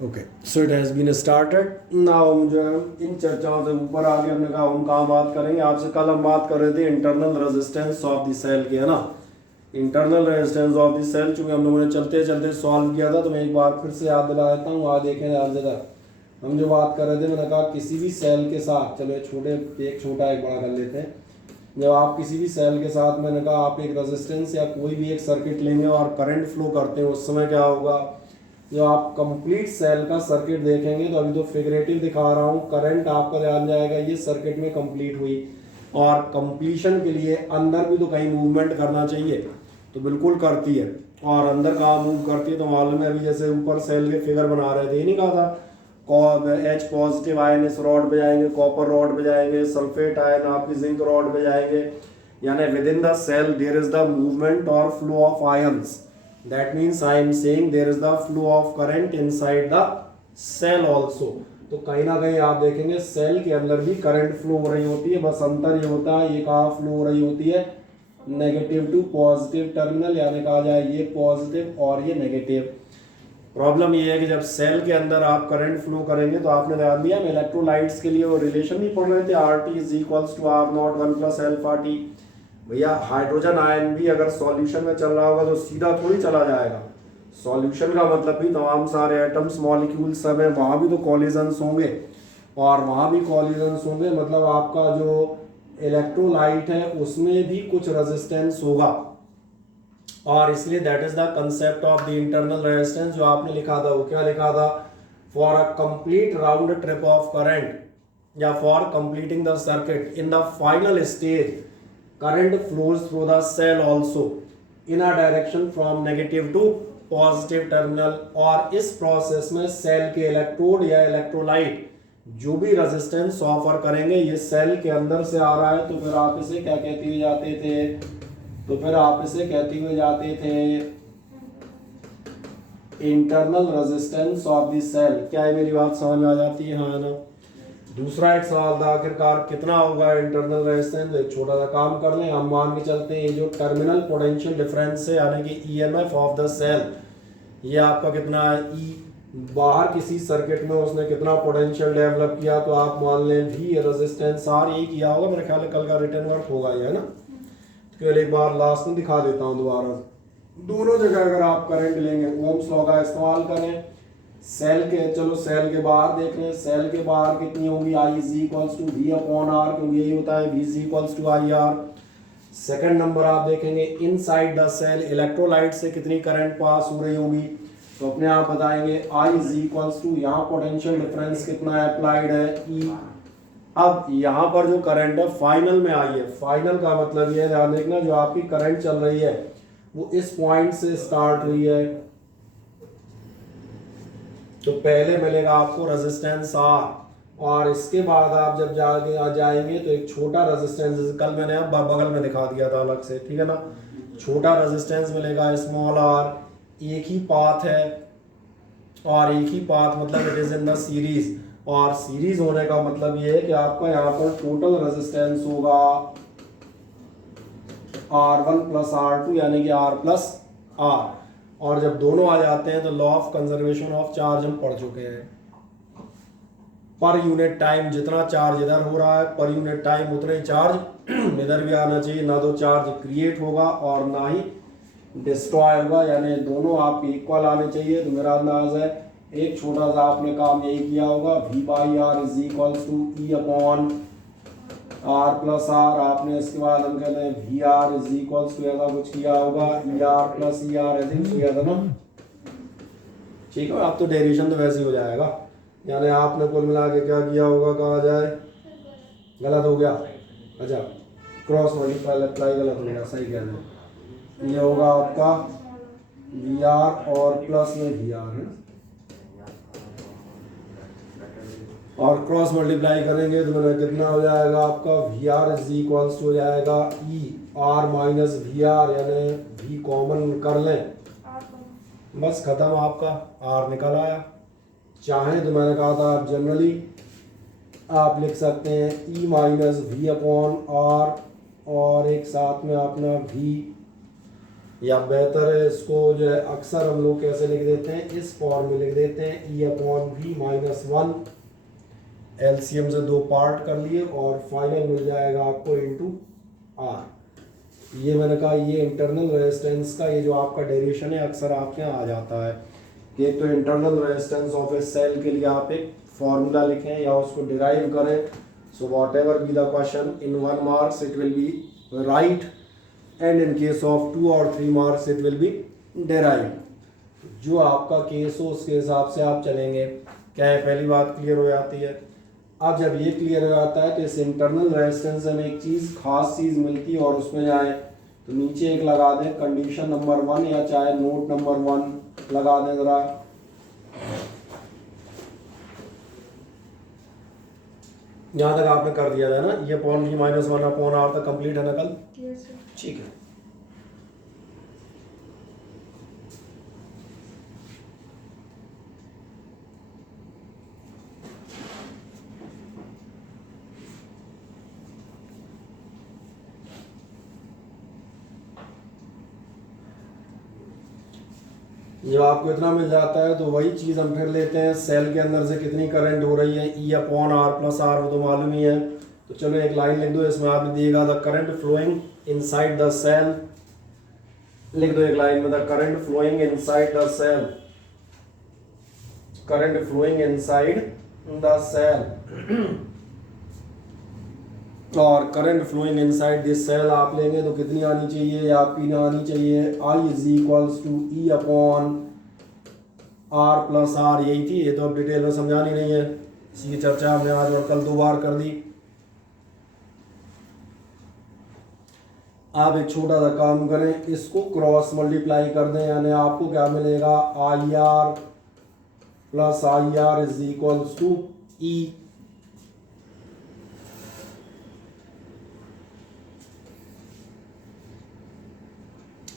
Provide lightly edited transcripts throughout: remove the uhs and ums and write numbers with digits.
Okay, so it has been started now. जो है इन चर्चाओं से ऊपर आगे हमने कहा हम कहाँ बात करेंगे। आपसे कल हम बात कर रहे थे internal resistance of the cell की, है ना। Internal resistance of the cell चूँकि हम लोगों ने चलते चलते सॉल्व किया था, तो मैं एक बार फिर से याद दिला देता हूँ। वहाँ देखें ध्यान से, हम जो बात कर रहे थे, मैंने कहा किसी भी सेल के साथ, चलो एक छोटा एक बड़ा कर लेते हैं। जब आप किसी भी सेल के साथ, मैंने कहा आप एक रेजिस्टेंस या कोई भी एक सर्किट लेंगे और करंट फ्लो करते हैं, उस समय क्या होगा, जब आप कंप्लीट सेल का सर्किट देखेंगे, तो अभी तो फिगरेटिव दिखा रहा हूँ, करंट आपका ध्यान जाएगा ये सर्किट में कंप्लीट हुई, और कंप्लीशन के लिए अंदर भी तो कहीं मूवमेंट करना चाहिए, तो बिल्कुल करती है। और अंदर कहाँ मूव करती है, तो मालूम है अभी जैसे ऊपर सेल के फिगर बना रहे थे, ये नहीं कहा था H पॉजिटिव आयन इस रॉड पे जाएंगे, कॉपर रॉड पे जाएंगे, सल्फेट आयन आपकी जिंक रॉड पे जाएंगे, यानी within the cell there is the movement और flow of ions. That means I am saying there is the flow of current inside the cell also। तो कहीं ना कहीं आप देखेंगे सेल के अंदर भी करंट फ्लो हो रही होती है, बस अंतर ये होता है ये कहाँ फ्लो हो रही होती है, नेगेटिव टू पॉजिटिव टर्मिनल, यानी कहा जाए ये पॉजिटिव और ये नेगेटिव। प्रॉब्लम ये है कि जब सेल के अंदर आप करंट फ्लो करेंगे, तो आपने ध्यान दिया हम इलेक्ट्रोलाइट्स के लिए वो रिलेशन नहीं पढ़ रहे थे, RT is equals to R naught 1 plus alpha T. भैया हाइड्रोजन आयन भी अगर सॉल्यूशन में चल रहा होगा तो सीधा थोड़ी चला जाएगा। सॉल्यूशन का मतलब भी तमाम सारे एटम्स मॉलिक्यूल सब है, वहाँ भी तो कॉलिजन्स होंगे, और वहाँ भी कॉलिजन्स होंगे, मतलब आपका जो इलेक्ट्रोलाइट है उसमें भी कुछ रेजिस्टेंस होगा, और इसलिए that is the concept of the internal resistance. जो आपने लिखा था वो क्या लिखा था, for a complete round trip of current या for completing the circuit in the final stage current flows through the cell also in a direction from negative to positive terminal। और इस प्रोसेस में सेल के electrode या electrolyte जो भी resistance offer करेंगे, ये सेल के अंदर से आ रहा है, तो फिर आप इसे क्या कहते हुए जाते थे, तो फिर आप इसे कहते हुए जाते थे internal resistance of the cell. क्या है, मेरी बात समझ में आ जाती है, हाँ ना। दूसरा एक सवाल था आखिरकार कितना होगा इंटरनल रेजिस्टेंस। एक छोटा सा काम कर लें, हम मान के चलते हैं ये जो टर्मिनल पोटेंशियल डिफरेंस है, यानी कि ईएमएफ ऑफ द सेल, ये आपका कितना है, ई बाहर किसी सर्किट में उसने कितना पोटेंशियल डेवलप किया, तो आप मान लें वी रेजिस्टेंस आर, ये किया होगा मेरे ख्याल में, कल का रिटर्न वर्क होगा ये, है ना। तो केवल एक बार लास्ट में दिखा देता हूँ दोबारा। दोनों जगह अगर आप करंट लेंगे, ओम्स लॉ का इस्तेमाल करें, सेल के, चलो सेल के बाहर देख रहे हैं, सेल के बाहर कितनी होगी, I is equals to V upon R, क्योंकि यही होता है V is equals to I R. Second number आप देखेंगे इनसाइड द सेल इलेक्ट्रोलाइट से कितनी करंट पास हो रही होगी, तो अपने आप बताएंगे आई इज इक्वल्स टू, यहाँ पोटेंशियल डिफरेंस कितना अप्लाइड है, ई। अब यहाँ पर जो करंट है फाइनल में आई है, फाइनल का मतलब ये ध्यान देखना, जो आपकी करंट चल रही है वो इस पॉइंट से स्टार्ट हुई है, तो पहले मिलेगा आपको रेजिस्टेंस आर, और इसके बाद आप जब जाके आ जाएंगे तो एक छोटा रेजिस्टेंस, कल मैंने अब बगल में दिखा दिया था अलग से, ठीक है ना। छोटा रेजिस्टेंस मिलेगा स्मॉल आर, एक ही पाथ है, और एक ही पाथ मतलब it is in the series, और सीरीज होने का मतलब ये है कि आपका यहाँ पर टोटल रेजिस्टेंस होगा R1 प्लस R2, यानी कि R प्लस R। और जब दोनों आ जाते हैं तो law of conservation of charge हम पढ़ चुके हैं, पर यूनिट टाइम जितना चार्ज इधर हो रहा है, पर यूनिट टाइम उतना ही चार्ज इधर भी आना चाहिए, ना तो चार्ज क्रिएट होगा और ना ही डिस्ट्रॉय होगा, यानी दोनों आप इक्वल आने चाहिए। तो मेरा अंदाज है एक छोटा सा आपने काम यही किया होगा, V by R is equals to E upon R plus R, आपने इसके बाद हम कहते हैं V R is equals to, ऐसा कुछ किया होगा, E R plus E R, ऐसे कुछ किया था ना, ठीक है। अब तो डेरिवेशन तो वैसे ही हो जाएगा, यानी आपने कुल मिला के क्या किया होगा, कहा जाए गलत हो गया, अच्छा क्रॉस मल्टीप्लाई अप्लाई गलत हो गया, सही कह रहे हैं, ये होगा आपका वी आर और प्लस में वी आर है, और क्रॉस मल्टीप्लाई करेंगे तो मेरा कितना हो जाएगा आपका, वी आर इज इक्वल्स हो जाएगा E R minus V R, यानी वी कॉमन कर लें, बस खत्म, आपका आर निकल आया। चाहे तो मैंने कहा था आप जनरली आप लिख सकते हैं E minus we upon are, और एक साथ में अपना वी या बेहतर है इसको जो है अक्सर हम लोग कैसे लिख देते हैं, इस फॉर्म में लिख देते हैं E upon V minus one, LCM से दो पार्ट कर लिए और फाइनल मिल जाएगा आपको इनटू आर। ये मैंने कहा ये इंटरनल रेजिस्टेंस का ये जो आपका डेरिवेशन है अक्सर आपके यहाँ आ जाता है कि एक तो internal resistance of a cell के लिए आप एक फॉर्मूला लिखें या उसको डिराइव करें। So what ever be the question in 1 marks it will be right and in case of 2 और 3 marks it will be derive. जो आपका केस हो उसके हिसाब से आप चलेंगे। क्या है, पहली बात क्लियर हो जाती है। अब जब ये क्लियर हो जाता है तो इस इंटरनल रेजिस्टेंस से हमें एक चीज़ खास चीज़ मिलती है और उसमें जाए तो नीचे एक लगा दें कंडीशन नंबर 1 या चाहे नोट नंबर 1 लगा दें ज़रा। यहाँ तक आपने कर दिया था ना, ये upon V minus one upon R तक कंप्लीट है ना कल? ठीक है। जब आपको इतना मिल जाता है तो वही चीज़ हम फिर लेते हैं, सेल के अंदर से कितनी करंट हो रही है, E upon R plus R, वो तो मालूम ही है। तो चलो एक लाइन लिख दो, इसमें आपने दिएगा the current flowing inside the cell, लिख दो एक लाइन में the current flowing inside the cell, current flowing inside the cell. और current flowing inside this cell आप लेंगे तो कितनी आनी चाहिए या पी ना आनी चाहिए, I is equals to E upon R plus R. यही थी, ये तो अब डिटेल में समझानी नहीं है, इसकी चर्चा हमने आज और कल 2 बार कर दी। आप एक छोटा सा काम करें, इसको क्रॉस मल्टीप्लाई कर दें, यानी आपको क्या मिलेगा, I R plus I R is equals to E.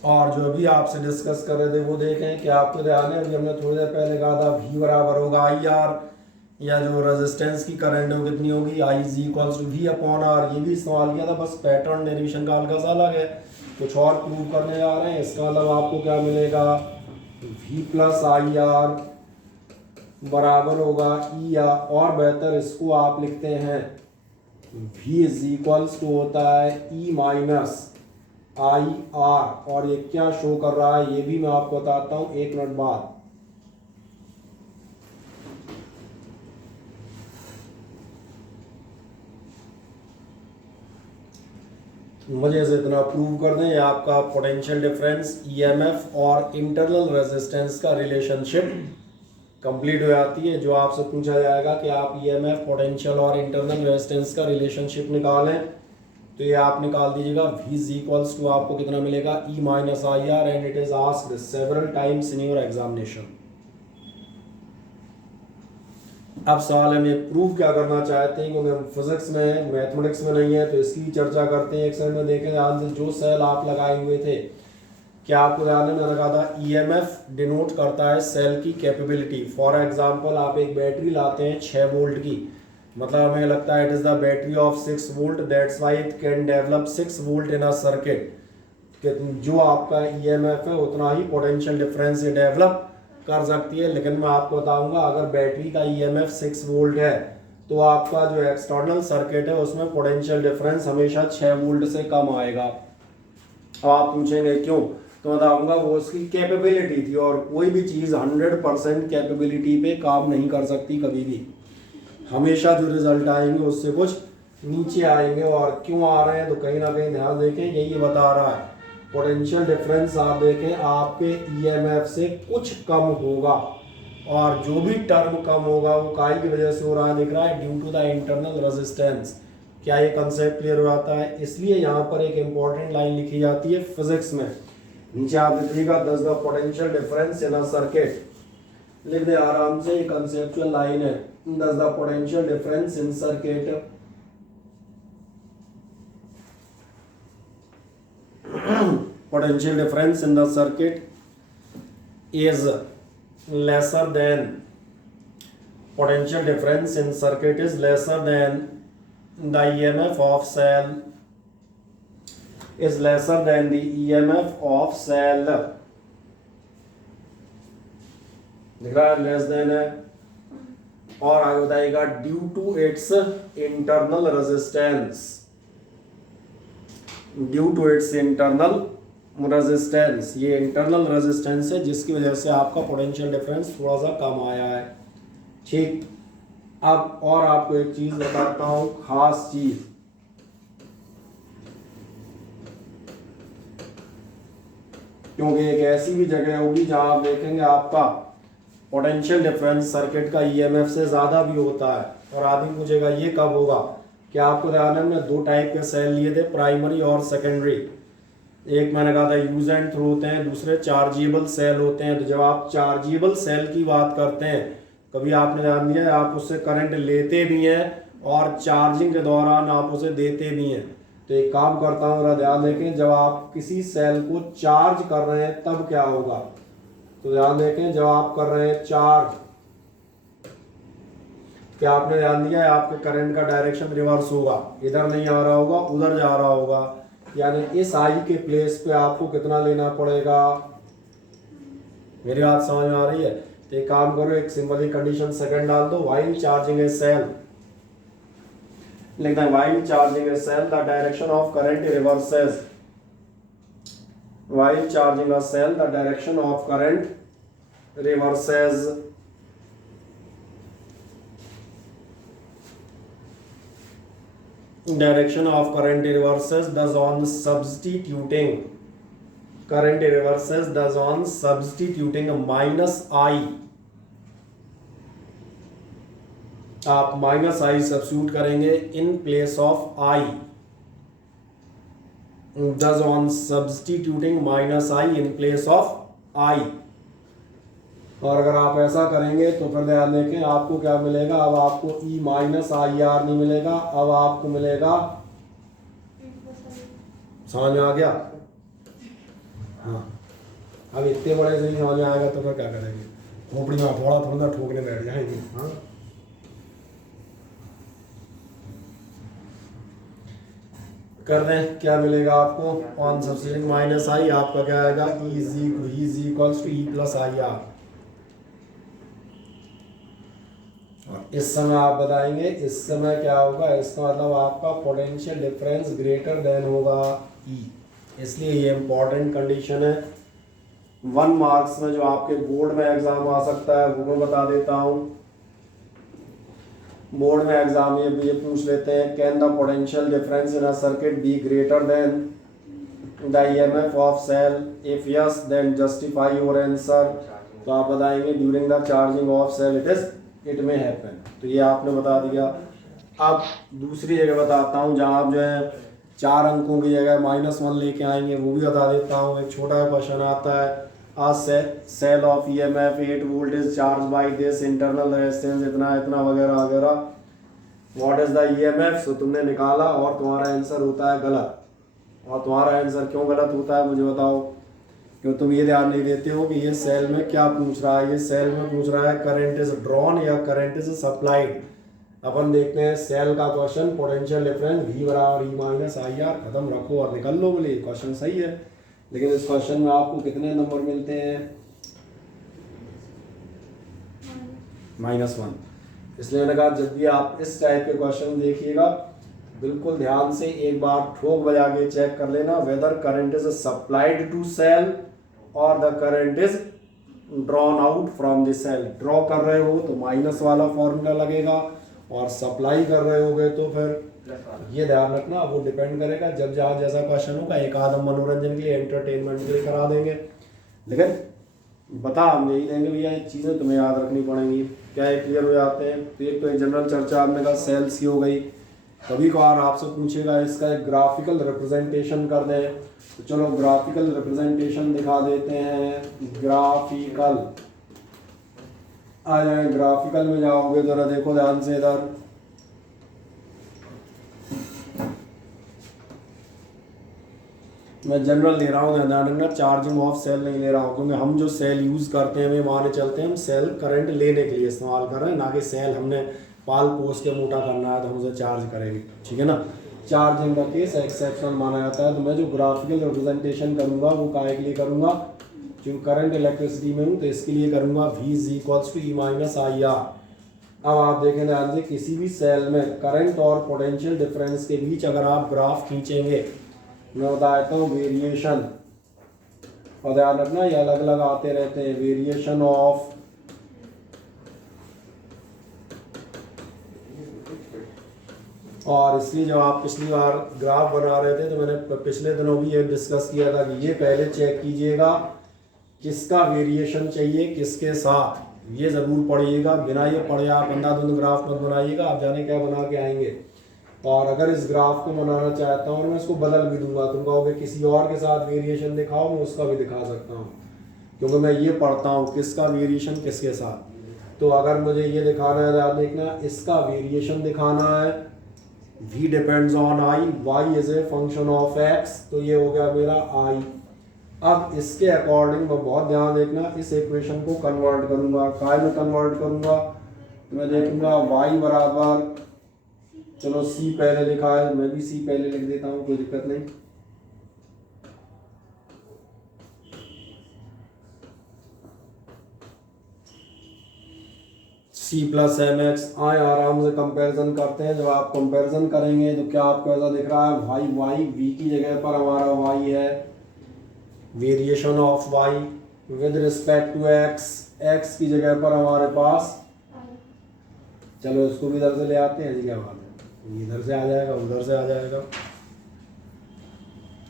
और जो अभी आपसे डिस्कस कर रहे थे वो देखें कि आपको ध्यान है, अभी हमने थोड़ी देर पहले कहा था V बराबर होगा आई आर, या जो रेजिस्टेंस की करंट है वो कितनी होगी, I is equals to V upon R. ये भी इस्तेमाल किया था, बस पैटर्न डेरिवेशन का हल्का सा अलग है, कुछ और प्रूव करने जा रहे हैं। इसका मतलब आपको क्या मिलेगा, V प्लस आई आर बराबर होगा ई आर, और बेहतर इसको आप लिखते हैं V इज इक्वल्स टू होता है ई माइनस आई आर। और ये क्या शो कर रहा है ये भी मैं आपको बताता हूं 1 मिनट बाद। मुझे से इतना प्रूव कर दें, आपका पोटेंशियल डिफरेंस, ईएमएफ और इंटरनल रेजिस्टेंस का रिलेशनशिप कंप्लीट हो जाती है। जो आपसे पूछा जाएगा कि आप ईएमएफ, पोटेंशियल और इंटरनल रेजिस्टेंस का रिलेशनशिप निकालें, तो ये आप निकाल दीजिएगा। V इज इक्वल्स टू आपको कितना मिलेगा, E minus I R, and it is asked several times in your examination. अब सवाल हम ये प्रूव क्या करना चाहते हैं, क्योंकि हम फिजिक्स में, मैथमेटिक्स में नहीं है, तो इसकी चर्चा करते हैं। एक सेकंड में देखें ध्यान से, जो सेल आप लगाए हुए थे, क्या आपको ध्यान है, मैंने कहा था ईएमएफ डिनोट करता है सेल की कैपेबिलिटी। फॉर एग्जांपल आप एक बैटरी लाते हैं 6 वोल्ट की, मतलब हमें लगता है it is the battery of 6 volt, that's why it can develop 6 volt in a circuit. जो आपका ईएमएफ है उतना ही पोटेंशियल डिफरेंस ये डेवलप कर सकती है। लेकिन मैं आपको बताऊंगा, अगर बैटरी का ईएमएफ 6 वोल्ट है तो आपका जो एक्सटर्नल सर्किट है उसमें पोटेंशियल डिफरेंस हमेशा 6 वोल्ट से कम आएगा। अब आप पूछेंगे क्यों, तो बताऊंगा वो उसकी कैपेबिलिटी थी, और कोई भी चीज़ 100% कैपेबिलिटी पे काम नहीं कर सकती कभी भी। हमेशा जो रिजल्ट आएंगे उससे कुछ नीचे आएंगे। और क्यों आ रहे हैं, तो कहीं ना कहीं ध्यान देखें, यही बता रहा है पोटेंशियल डिफरेंस आप देखें आपके ईएमएफ से कुछ कम होगा, और जो भी टर्म कम होगा वो काई की वजह से हो रहा है, दिख रहा है, due to the internal resistance. क्या ये कंसेप्ट क्लियर हो जाता है? इसलिए यहाँ पर एक इंपॉर्टेंट लाइन लिखी जाती है फिजिक्स में, नीचे आप देखिएगा, दस the potential difference in a circuit, लिख दे आराम से, ये कंसेप्चुअल लाइन है, दस the potential difference in circuit potential difference in the circuit is lesser than, potential difference in circuit is lesser than the EMF of cell is lesser than the EMF of cell, दिख रहा है less than है। और आगे बताइएगा due to its internal resistance, due to its internal resistance, ये internal resistance है जिसकी वजह से आपका पोटेंशियल डिफरेंस थोड़ा सा कम आया है। ठीक, अब और आपको एक चीज बताता हूं, खास चीज, क्योंकि एक ऐसी भी जगह होगी जहां आप देखेंगे आपका पोटेंशियल डिफरेंस सर्किट का ईएमएफ से ज़्यादा भी होता है। और आदमी पूछेगा ये कब होगा, कि आपको ध्यान है हमने दो टाइप के सेल लिए थे, प्राइमरी और सेकेंडरी। एक मैंने कहा था यूज एंड थ्रो होते हैं, दूसरे चार्जेबल सेल होते हैं। तो जब आप चार्जेबल सेल की बात करते हैं, कभी आपने ध्यान दिया है आप उससे करंट लेते भी हैं और चार्जिंग के दौरान आप उसे देते भी हैं। तो एक काम करता हूँ, जरा ध्यान देखें, जब आप किसी सेल को चार्ज कर रहे हैं तब क्या होगा। तो ध्यान देखें, जब आप कर रहे हैं चार्ज, क्या आपने ध्यान दिया है आपके करंट का डायरेक्शन रिवर्स होगा, इधर नहीं आ रहा होगा उधर जा रहा होगा। यानी इस आई के प्लेस पे आपको कितना लेना पड़ेगा, मेरी बात समझ में आ रही है। तो एक काम करो, एक सिंपल कंडीशन सेकंड डाल दो, व्हाइल चार्जिंग ए सेल, लिखते हैं while charging a cell the direction of current reverses, while charging a cell the direction of current reverses, direction of current reverses thus on substituting, current reverses thus on substituting minus I, आप minus आई substitute करेंगे in place of I, thus on substituting minus I in place of I। और अगर आप ऐसा करेंगे तो फिर ध्यान देखें आपको क्या मिलेगा, अब आपको E माइनस आई आर नहीं मिलेगा, अब आपको मिलेगा, समझ में आ गया। हाँ, अब इतने बड़े से नहीं समझ में आएगा तो फिर क्या करेंगे, खोपड़ी में थोड़ा थोड़ा ठोकने बैठ जाएंगे। हाँ, कर दें, क्या मिलेगा आपको, ऑन सब्स्टिट्यूटिंग माइनस आई आपका क्या आएगा, E equals to E plus I R. और इस समय आप बताएंगे इस समय क्या होगा, इसका मतलब आपका पोटेंशियल डिफरेंस ग्रेटर देन होगा ई, इसलिए ये इंपॉर्टेंट कंडीशन है। 1 मार्क्स में जो आपके बोर्ड में एग्जाम आ सकता है वो मैं बता देता हूँ। बोर्ड में एग्जाम ये पूछ लेते हैं, can the potential difference in a circuit be greater than the EMF of cell, if yes then justify your answer. तो आप बताएंगे during the charging of cell it में हैपन। तो ये आपने बता दिया। अब दूसरी जगह बताता हूँ जहाँ आप जो है 4 अंकों की जगह -1 लेके आएंगे, वो भी बता देता हूँ। एक छोटा क्वेश्चन आता है, a cell of EMF 8 volt is charged by this internal resistance इतना इतना वगैरह वगैरह, what is the EMF। सो तुमने निकाला और तुम्हारा आंसर होता है गलत। और तुम्हारा आंसर क्यों गलत होता है मुझे बताओ, क्यों तुम ये ध्यान नहीं देते हो कि ये सेल में क्या पूछ रहा है। ये सेल में पूछ रहा है करंट इज ड्रॉन या करंट इज सप्लाइड। अपन देखते हैं सेल का क्वेश्चन, पोटेंशियल डिफरेंस V बराबर E माइनस आई आर, खत्म रखो और निकल लो। बोले क्वेश्चन सही है, लेकिन इस क्वेश्चन में आपको कितने नंबर मिलते हैं, -1। इसलिए मैंने कहा जब भी आप इस टाइप के क्वेश्चन देखिएगा बिल्कुल ध्यान से एक बार ठोक बजा के चेक कर लेना, whether current is supplied to cell और the current is drawn out from the cell. Draw कर रहे हो तो माइनस वाला फॉर्मूला लगेगा, और सप्लाई कर रहे होगे तो फिर ये ध्यान रखना, वो डिपेंड करेगा जब जहाँ जैसा क्वेश्चन होगा। एक आध हम मनोरंजन के लिए, एंटरटेनमेंट के लिए करा देंगे, लेकिन बता हम यही देंगे भैया ये चीज़ें तुम्हें याद रखनी पड़ेंगी। क्या ये क्लियर हो जाते हैं। तो एक तो एक जनरल चर्चा आपने कहा सेल्स की हो गई। कभी कभार आपसे पूछेगा इसका एक ग्राफिकल रिप्रेजेंटेशन कर दें, तो चलो ग्राफिकल रिप्रेजेंटेशन दिखा देते हैं। ग्राफिकल आ जाए, ग्राफिकल में जाओगे जरा देखो ध्यान से इधर, मैं जनरल ले रहा हूँ, ध्यान रखना चार्जिंग ऑफ सेल नहीं ले रहा हूँ, क्योंकि हम जो सेल यूज़ करते हैं वे माने चलते हैं हम सेल करंट लेने के लिए इस्तेमाल कर रहे हैं, ना कि सेल हमने पाल पोस के मोटा करना है तो हम उसे चार्ज करेंगे, ठीक है ना। चार्जिंग का केस एक्सेप्शनल माना जाता है। तो मैं जो ग्राफिकल रिप्रेजेंटेशन करूंगा वो काहे के लिए करूंगा, जो करंट इलेक्ट्रिसिटी में हूँ तो इसके लिए करूंगा V is equals to E minus I R. अब आप देखें ध्यान से, किसी भी सेल में करंट और पोटेंशियल डिफरेंस के बीच अगर आप ग्राफ खींचेंगे, मैं बता देता हूँ वेरिएशन, और ध्यान रखना ये अलग अलग आते रहते हैं, वेरिएशन ऑफ और इसलिए जब आप पिछली बार ग्राफ बना रहे थे तो मैंने पिछले दिनों भी ये डिस्कस किया था कि ये पहले चेक कीजिएगा किसका वेरिएशन चाहिए किसके साथ, ये ज़रूर पढ़िएगा। बिना ये पढ़े आप अंधाधुंध ग्राफ मत बनाइएगा, आप जाने क्या बना के आएंगे। और अगर इस ग्राफ को बनाना चाहता हूँ और मैं इसको बदल भी दूंगा, तुम कहोगे किसी और के साथ वेरिएशन दिखाओ, मैं उसका भी दिखा सकता हूँ, क्योंकि मैं ये पढ़ता हूँ किसका वेरिएशन किसके साथ। तो अगर मुझे ये दिखाना है, याद देखना, इसका वेरिएशन दिखाना है, v depends on i, y is a function of x, तो ये हो गया मेरा i। अब इसके अकॉर्डिंग मैं बहुत ध्यान देखना, इस इक्वेशन को कन्वर्ट करूंगा, काय में कन्वर्ट करूंगा, तो मैं देखूंगा y बराबर, चलो c पहले लिखा है, मैं भी c पहले लिख देता हूँ, कोई दिक्कत नहीं। c प्लस एम एक्स, आए आराम से कंपैरिजन करते हैं। जब आप कंपैरिजन करेंगे तो क्या आपको ऐसा दिख रहा है, वाई वाई v की जगह पर हमारा y है, variation of y with respect to x, x की जगह पर हमारे पास, चलो इसको भी इधर से ले आते हैं, क्या बात है, इधर से आ जाएगा उधर से आ जाएगा।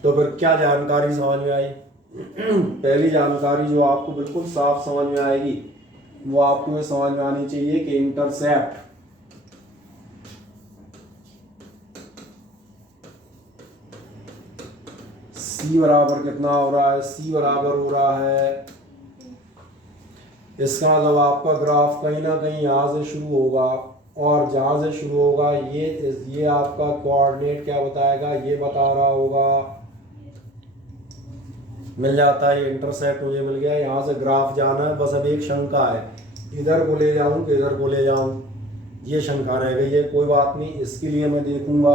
तो फिर क्या जानकारी समझ में आई? पहली जानकारी जो आपको बिल्कुल साफ समझ में आएगी वो आपको ये समझ में आनी चाहिए कि इंटरसेप्ट C बराबर कितना हो रहा है, C बराबर हो रहा है, इसका मतलब आपका ग्राफ कहीं ना कहीं यहाँ से शुरू होगा, और जहाँ से शुरू होगा ये आपका कोऑर्डिनेट क्या बताएगा, ये बता रहा होगा, मिल जाता है, ये इंटरसेप्ट मुझे मिल गया। यहाँ से ग्राफ जाना है, बस अब एक शंका है, इधर को ले जाऊं कि इधर को ले जाऊं, ये शंका रह गई है। कोई बात नहीं, इसके लिए मैं देखूंगा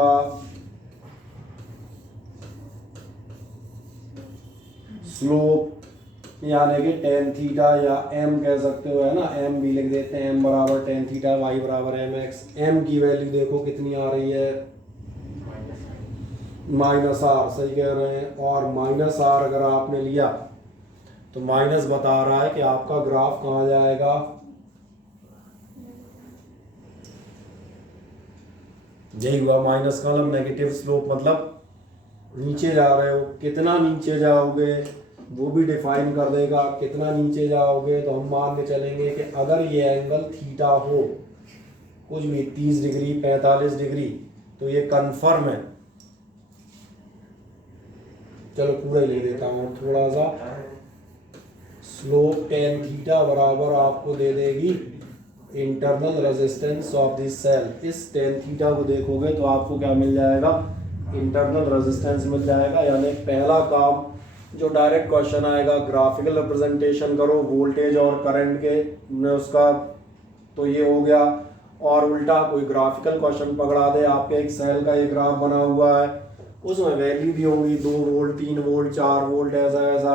स्लोप, यानी कि टेन थीटा, या m कह सकते हो, है ना, m भी लिख देते हैं, m बराबर टेन थीटा, y बराबर एम एक्स। m की वैल्यू देखो कितनी आ रही है, माइनस आर, सही कह रहे हैं। और माइनस आर अगर आपने लिया तो माइनस बता रहा है कि आपका ग्राफ कहाँ जाएगा, यही हुआ माइनस का मतलब नेगेटिव स्लोप, मतलब नीचे जा रहे हो, कितना नीचे जाओगे वो भी डिफाइन कर देगा, कितना नीचे जाओगे तो हम मान के चलेंगे कि अगर ये एंगल थीटा हो कुछ भी 30 डिग्री 45 डिग्री तो ये कंफर्म है। चलो पूरा ही ले देता हूँ थोड़ा सा, स्लोप टेन थीटा बराबर आपको दे देगी internal resistance of this cell. इस टेन थीटा को देखोगे तो आपको क्या मिल जाएगा, इंटरनल रेजिस्टेंस मिल जाएगा। यानी पहला काम जो डायरेक्ट क्वेश्चन आएगा, ग्राफिकल रिप्रेजेंटेशन करो वोल्टेज और करंट के में उसका, तो ये हो गया। और उल्टा कोई ग्राफिकल क्वेश्चन पकड़ा दे, आपके एक सेल का एक ग्राफ बना हुआ है, उसमें वैल्यू भी होगी 2 वोल्ट 3 वोल्ट 4 वोल्ट ऐसा ऐसा,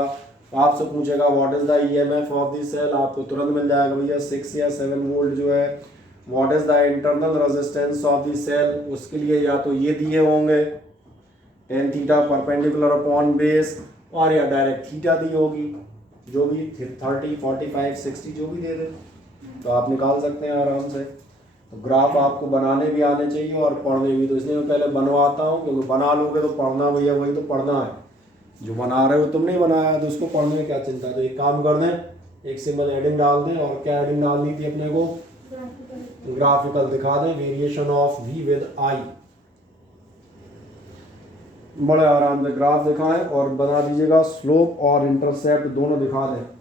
आपसे पूछेगा what is the EMF of this cell, आपको तुरंत मिल जाएगा भैया 6 या 7 वोल्ट जो है। What is the internal resistance of this cell, उसके लिए या तो ये दिए होंगे tan theta perpendicular upon base, और या डायरेक्ट थीटा दी होगी, जो भी 30 45 60 जो भी दे दे तो आप निकाल सकते हैं आराम से। तो ग्राफ आपको बनाने भी आने चाहिए और पढ़ने भी, तो इसलिए मैं पहले बनवाता हूँ, क्योंकि बना लोगे तो पढ़ना भैया वही तो पढ़ना है, जो बना रहे हो तुम नहीं बनाया तो उसको पढ़ने में क्या चिंता। तो एक काम कर दें, एक सिंपल हेडिंग डाल दें, और क्या हेडिंग डालनी थी अपने को, ग्राफिकल दिखा दें, variation of v with i, बड़े आराम से ग्राफ दिखाएं और बना दीजिएगा, स्लोप और इंटरसेप्ट दोनों दिखा दें।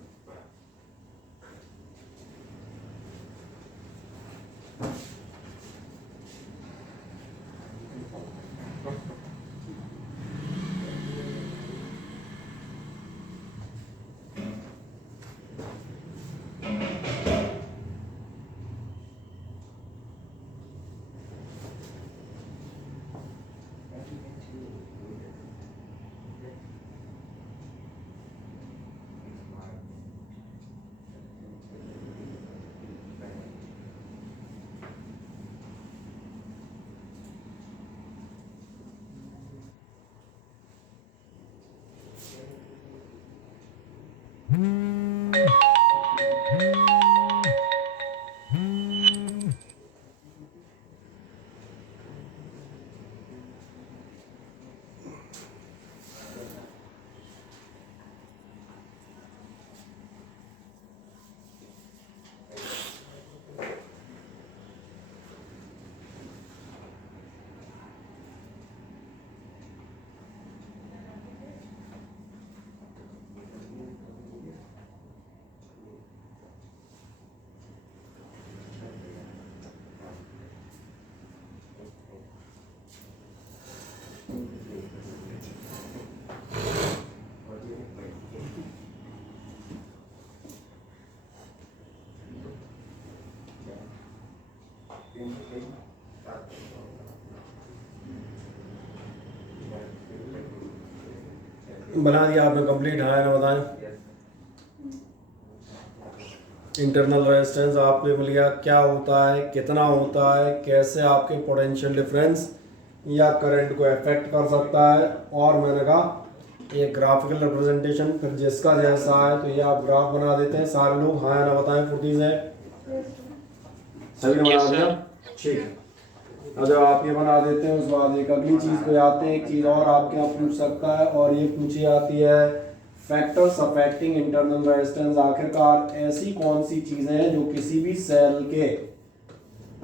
बना दिया आपने कंप्लीट? है ना, बताएं। इंटरनल रेजिस्टेंस आपको मिल गया, क्या होता है, कितना होता है, कैसे आपके पोटेंशियल डिफरेंस या करंट को अफेक्ट कर सकता है, और मैंने कहा ये ग्राफिकल रिप्रेजेंटेशन, फिर जिसका जैसा है तो ये आप ग्राफ बना देते हैं। सारे लोग हाँ या ना बताएं फुर्ती से। सभी ने बना दिया? ठीक है। अब जब आप ये बना देते हैं, उसके बाद एक अगली चीज पे आते हैं। एक चीज और आपके यहाँ पूछ सकता है, और ये पूछी जाती है फैक्टर्स अफेक्टिंग इंटरनल रेजिस्टेंस। आखिरकार ऐसी कौन सी चीजें हैं जो किसी भी सेल के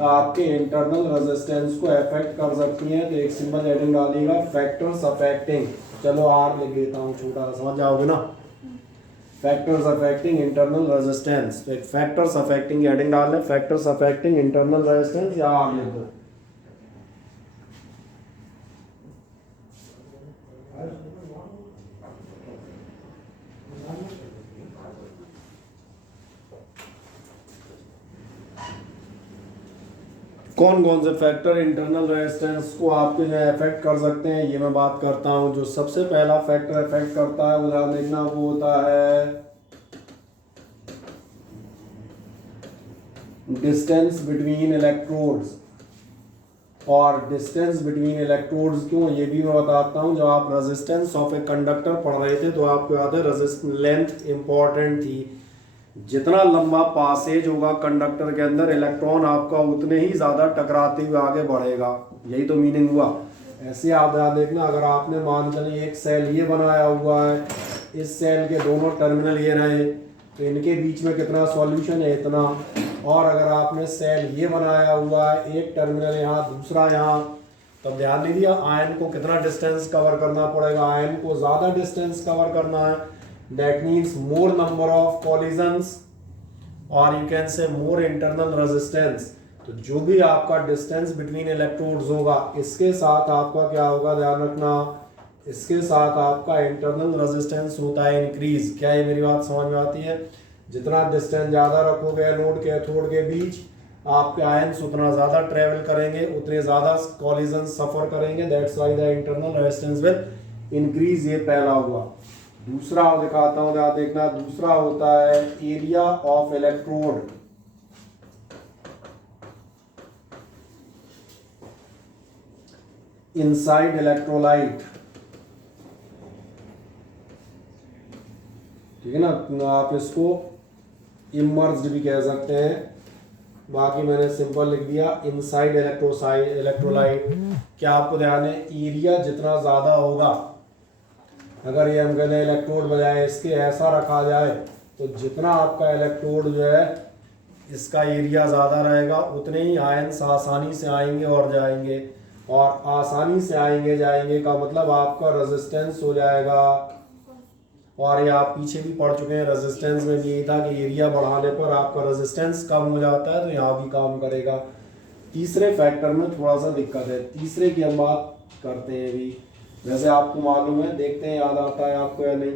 आपके इंटरनल रेजिस्टेंस को अफेक्ट कर सकती हैं। तो एक सिंपल हेडिंग डालिएगा, फैक्टर्स अफेक्टिंग। चलो आर लिख देता हूँ, छोटा सा, समझ जाओगे ना। फैक्टर्स अफेक्टिंग इंटरनल रेजिस्टेंस, तो एक फैक्टर्स अफेक्टिंग हेडिंग डाल लें, फैक्टर्स अफेक्टिंग इंटरनल रेजिस्टेंस, या आर लिख दो। कौन कौन से फैक्टर इंटरनल रेजिस्टेंस को आपके जो है अफेक्ट कर सकते हैं, ये मैं बात करता हूं। जो सबसे पहला फैक्टर अफेक्ट करता है, उदाहरण देखना, वो होता है डिस्टेंस बिटवीन इलेक्ट्रोड्स। और डिस्टेंस बिटवीन इलेक्ट्रोड्स क्यों, ये भी मैं बताता हूं। जब आप रेजिस्टेंस ऑफ ए कंडक्टर पढ़ रहे थे तो आपको याद है रेजिस्टेंस लेंथ इंपॉर्टेंट थी। जितना लंबा पासेज होगा कंडक्टर के अंदर, इलेक्ट्रॉन आपका उतने ही ज़्यादा टकराते हुए आगे बढ़ेगा। यही तो मीनिंग हुआ। ऐसे आप ध्यान देखना, अगर आपने मान चलिए एक सेल ये बनाया हुआ है, इस सेल के दोनों टर्मिनल ये रहे, तो इनके बीच में कितना सॉल्यूशन है, इतना। और अगर आपने सेल ये बनाया हुआ है, एक टर्मिनल यहाँ, दूसरा यहाँ, तब ध्यान दीजिए आयन को कितना डिस्टेंस कवर करना पड़ेगा। आयन को ज़्यादा डिस्टेंस कवर करना है, that means more number of collisions, or you can say more internal resistance। तो जो भी आपका डिस्टेंस बिटवीन इलेक्ट्रोड्स होगा, इसके साथ आपका क्या होगा, ध्यान रखना, इसके साथ आपका इंटरनल रेजिस्टेंस होता है इंक्रीज। क्या ये मेरी बात समझ में आती है? जितना डिस्टेंस ज़्यादा रखोगे एनोड के कैथोड के बीच, आपके आयंस उतना ज़्यादा ट्रेवल करेंगे, उतने ज़्यादा कॉलिजन सफर करेंगे। That's why the internal resistance will increase. ये पहला हुआ। दूसरा दिखाता हूं, ध्यान देखना, दूसरा होता है area of electrode. Inside electrolyte, ठीक है ना। आप इसको इमर्ज्ड भी कह सकते हैं, बाकी मैंने सिंपल लिख दिया इनसाइड इलेक्ट्रोलाइट। क्या आपको ध्यान है, एरिया जितना ज्यादा होगा, अगर ये हम कहते हैं इलेक्ट्रोड बजाय इसके ऐसा रखा जाए, तो जितना आपका इलेक्ट्रोड जो है इसका एरिया ज़्यादा रहेगा, उतने ही आयंस आसानी से आएंगे और जाएंगे। और आसानी से आएंगे जाएंगे का मतलब आपका रेजिस्टेंस हो जाएगा। और ये आप पीछे भी पढ़ चुके हैं, रेजिस्टेंस में भी यही था कि एरिया बढ़ाने पर आपका रेजिस्टेंस कम हो जाता है, तो यहाँ भी काम करेगा। तीसरे फैक्टर में थोड़ा सा दिक्कत है, तीसरे की हम बात करते हैं अभी। वैसे आपको मालूम है, देखते हैं याद आता है आपको या नहीं।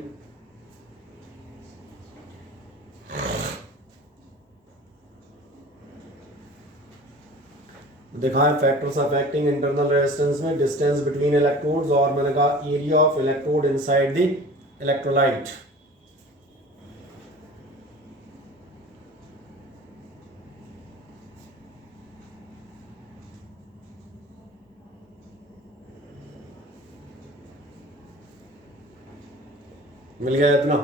दिखाएं फैक्टर्स अफेक्टिंग इंटरनल रेजिस्टेंस में डिस्टेंस बिटवीन इलेक्ट्रोड्स, और मैंने कहा area of electrode inside the electrolyte. मिल गया इतना।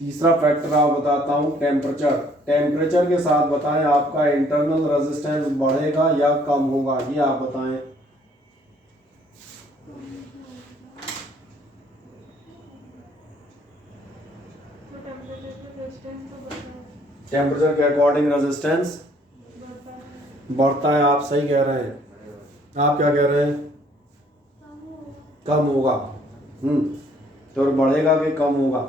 तीसरा फैक्टर आप बताता हूं, टेम्परेचर। टेम्परेचर के साथ बताएं आपका इंटरनल रेजिस्टेंस बढ़ेगा या कम होगा, ये आप बताएं। टेम्परेचर के अकॉर्डिंग रेजिस्टेंस बढ़ता है, आप सही कह रहे हैं। आप क्या कह रहे हैं? कम होगा। तो बढ़ेगा कि कम होगा?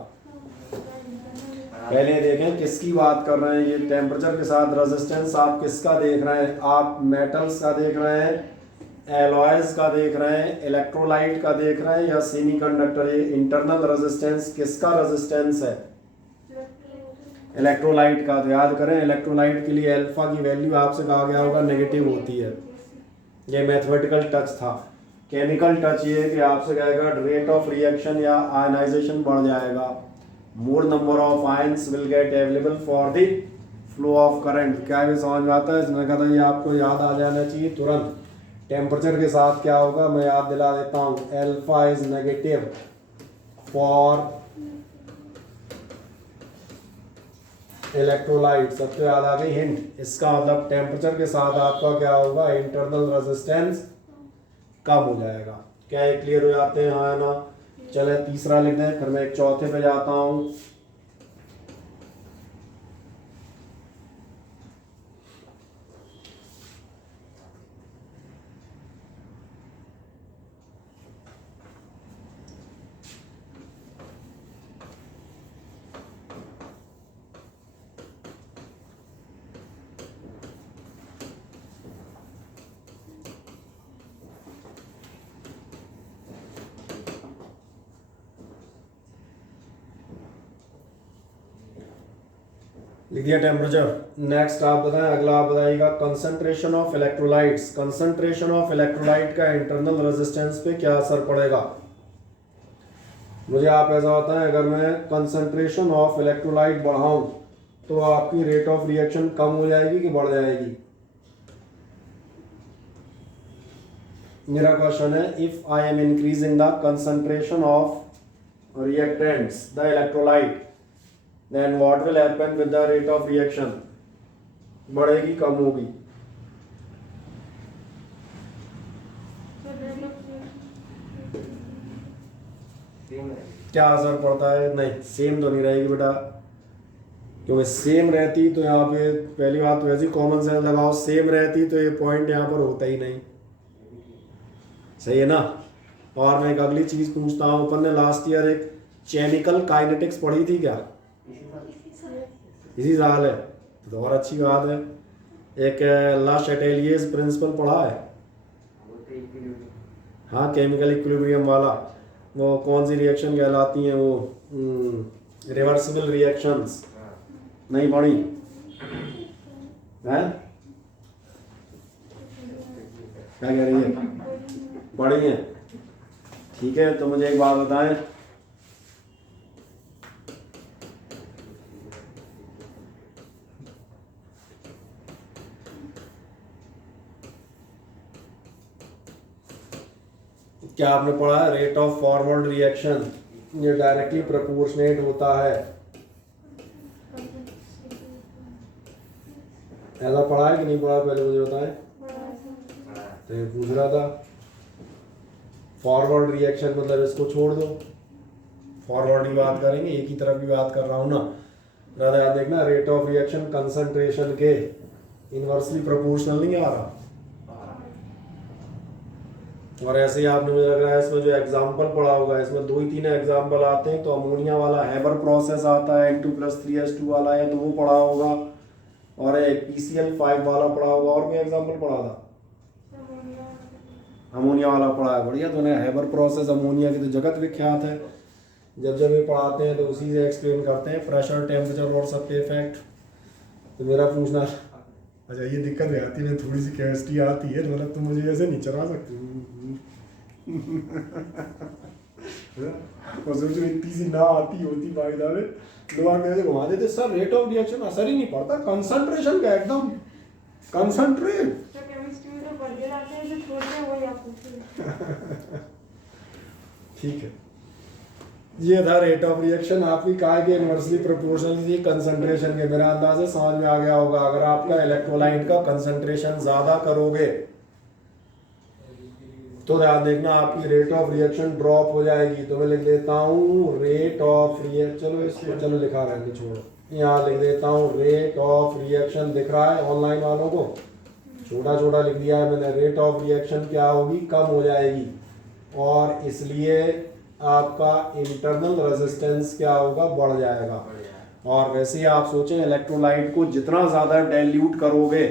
पहले देखें किसकी बात कर रहे हैं। ये टेम्परेचर के साथ रेजिस्टेंस आप किसका देख रहे हैं? आप मेटल्स का देख रहे हैं, एलॉयज का देख रहे हैं, इलेक्ट्रोलाइट का देख रहे हैं, या सेमीकंडक्टर? ये इंटरनल रेजिस्टेंस किसका रेजिस्टेंस है? इलेक्ट्रोलाइट का। तो याद करें इलेक्ट्रोलाइट के लिए अल्फा की वैल्यू आपसे कहा गया होगा नेगेटिव होती है। ये मैथमेटिकल टच था। केमिकल टच ये है कि आपसे कहेगा रेट ऑफ रिएक्शन या आयनाइजेशन बढ़ जाएगा। मोर number of ions will get available for the flow of current. क्या ये समझ में आता है? इसमें कहता है ये आपको याद आ जाना चाहिए तुरंत। टेम्परेचर के साथ क्या होगा मैं याद दिला देता हूँ, alpha is negative for electrolyte. सब तो याद आ गई हिंट। इसका मतलब टेम्परेचर के साथ आपका क्या होगा, इंटरनल रेजिस्टेंस कम हो जाएगा। क्या ये क्लियर हो जाते हैं? हाँ ना। चले तीसरा लिख दें, फिर मैं एक चौथे पे जाता हूँ। लिख दिया टेम्परेचर। नेक्स्ट आप बताएं, अगला आप बताइएगा concentration of electrolytes. Concentration of electrolyte का इंटरनल रेजिस्टेंस पे क्या असर पड़ेगा? मुझे आप ऐसा होता है, अगर मैं कंसंट्रेशन ऑफ इलेक्ट्रोलाइट बढ़ाऊं तो आपकी रेट ऑफ रिएक्शन कम हो जाएगी कि बढ़ जाएगी? मेरा क्वेश्चन है, if I am increasing the concentration of reactants the electrolyte then what will happen with the rate of reaction? बढ़ेगी कम होगी? क्या असर पड़ता है? नहीं, सेम तो नहीं रहेगी बेटा, क्योंकि सेम रहती तो यहाँ पे पहली बात तो वैसे ही कॉमन सेंस लगाओ, सेम रहती तो ये पॉइंट यहाँ पर होता ही नहीं। सही है ना। और मैं एक अगली चीज पूछता हूँ, अपन ने लास्ट ईयर एक केमिकल काइनेटिक्स पढ़ी थी क्या? इसी साल है तो और अच्छी बात है। एक ला शैटेलियर्स प्रिंसिपल पढ़ा है? हाँ, केमिकल इक्विलिब्रियम वाला। वो कौन सी रिएक्शन कहलाती हैं वो? Reversible reactions. नहीं पढ़ी है? क्या कह रही है? पढ़ी है? ठीक है, तो मुझे एक बात बताएं, क्या आपने पढ़ा है रेट ऑफ फॉरवर्ड रिएक्शन? ये डायरेक्टली प्रोपोर्शनेट होता है। ऐसा पढ़ा है कि नहीं पढ़ा? पहले मुझे बताएं। तो ये पूछ रहा था, फॉरवर्ड रिएक्शन मतलब इसको छोड़ दो, फॉरवर्ड की बात करेंगे, एक ही तरफ की बात कर रहा हूँ ना। ज़्यादा याद देखना, रेट ऑफ रिएक्शन कंसंट्रेशन के इनवर्सली प्रोपोर्शनल नहीं आ रहा। और ऐसे ही आपने, मुझे लग रहा है इसमें जो एग्जाम्पल पढ़ा होगा, इसमें 2 ही 3 एग्जाम्पल आते हैं। तो अमोनिया वाला हैबर प्रोसेस आता है, N2+3H2 वाला है तो वो पढ़ा होगा, और एक PCl5 वाला पढ़ा होगा। और भी एग्जाम्पल पढ़ा था? अमोनिया वाला पढ़ा है। बढ़िया। तो हैबर प्रोसेस अमोनिया की तो जगत विख्यात है। जब जब ये पढ़ाते हैं तो उसी से एक्सप्लेन करते हैं, प्रेशर, टेम्परेचर और सबके इफेक्ट। तो मेरा पूछना, अच्छा ये दिक्कत नहीं आती है, थोड़ी सी केमिस्ट्री आती है, मतलब तुम मुझे ऐसे नहीं चला सकते। और सोचो इतनी सी ना आती होती फायदा में, लोग मेरे घुमा देते, सर रेट ऑफ रिएक्शन असर ही नहीं पड़ता, कंसंट्रेशन का एकदम कंसंट्रेट। ठीक है, ये था रेट ऑफ रिएक्शन। आपकी कहा कि इनवर्सली प्रोपोर्शनल थी कंसंट्रेशन के। मेरा अंदाज है समझ में आ गया होगा। अगर आपका इलेक्ट्रोलाइट का कंसंट्रेशन ज्यादा करोगे तो ध्यान देखना आपकी रेट ऑफ रिएक्शन ड्रॉप हो जाएगी। तो मैं लिख देता हूँ रेट ऑफ रिएक्शन, चलो इसको चलो लिखा रहने छोड़ो, यहाँ लिख देता हूँ रेट ऑफ रिएक्शन। दिख रहा है ऑनलाइन वालों को? छोटा छोटा लिख दिया है मैंने। रेट ऑफ रिएक्शन क्या होगी? कम हो जाएगी, और इसलिए आपका इंटरनल रेजिस्टेंस क्या होगा? बढ़ जाएगा। और वैसे ही आप सोचें, इलेक्ट्रोलाइट को जितना ज़्यादा डाइल्यूट करोगे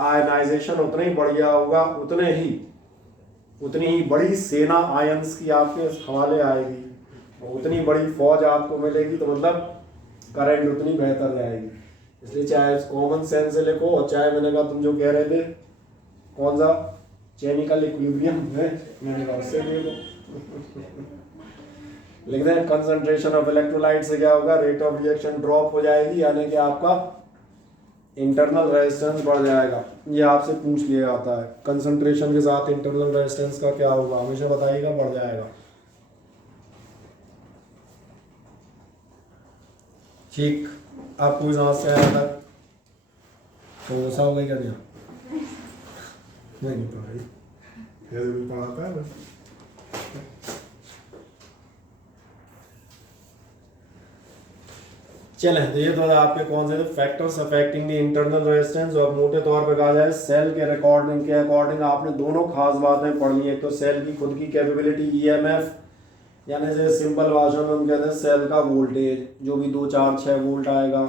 आयनाइजेशन उतना ही बढ़िया होगा, उतनी ही बड़ी सेना आयंस की आपके हवाले आएगी, और उतनी बड़ी फौज आपको मिलेगी। तो मतलब करंट उतनी बेहतर जाएगी। इसलिए चाहे कॉमन सेंस से लिखो, और चाहे मैंने कहा तुम जो कह रहे थे कौन सा केमिकल इक्विलिब्रियम है, मैंने कहा उससे ले लो। लिख दें कंसंट्रेशन ऑफ इलेक्ट्रोलाइट से क्या होगा, रेट ऑफ रिएक्शन ड्रॉप हो जाएगी, यानी कि आपका इंटरनल रेजिस्टेंस बढ़ जाएगा। ये आपसे पूछ लिया जाता है कंसंट्रेशन के साथ इंटरनल रेजिस्टेंस का क्या होगा, हमेशा बताइएगा बढ़ जाएगा। ठीक, आपको भी समस्या आया था तो ऐसा हो गई क्या? नहीं पढ़ाई भी पढ़ाता है ना। चलें, तो ये तो आपके कौन से factors affecting the internal resistance, और मोटे तौर पे कहा जाए सेल के रिकॉर्डिंग के अकॉर्डिंग आपने दोनों खास बातें पढ़नी है। एक तो सेल की खुद की कैपेबिलिटी ईएमएफ, यानी से सिंपल भाषा में हम कहते हैं सेल का वोल्टेज, जो भी 2 4 6 वोल्ट आएगा।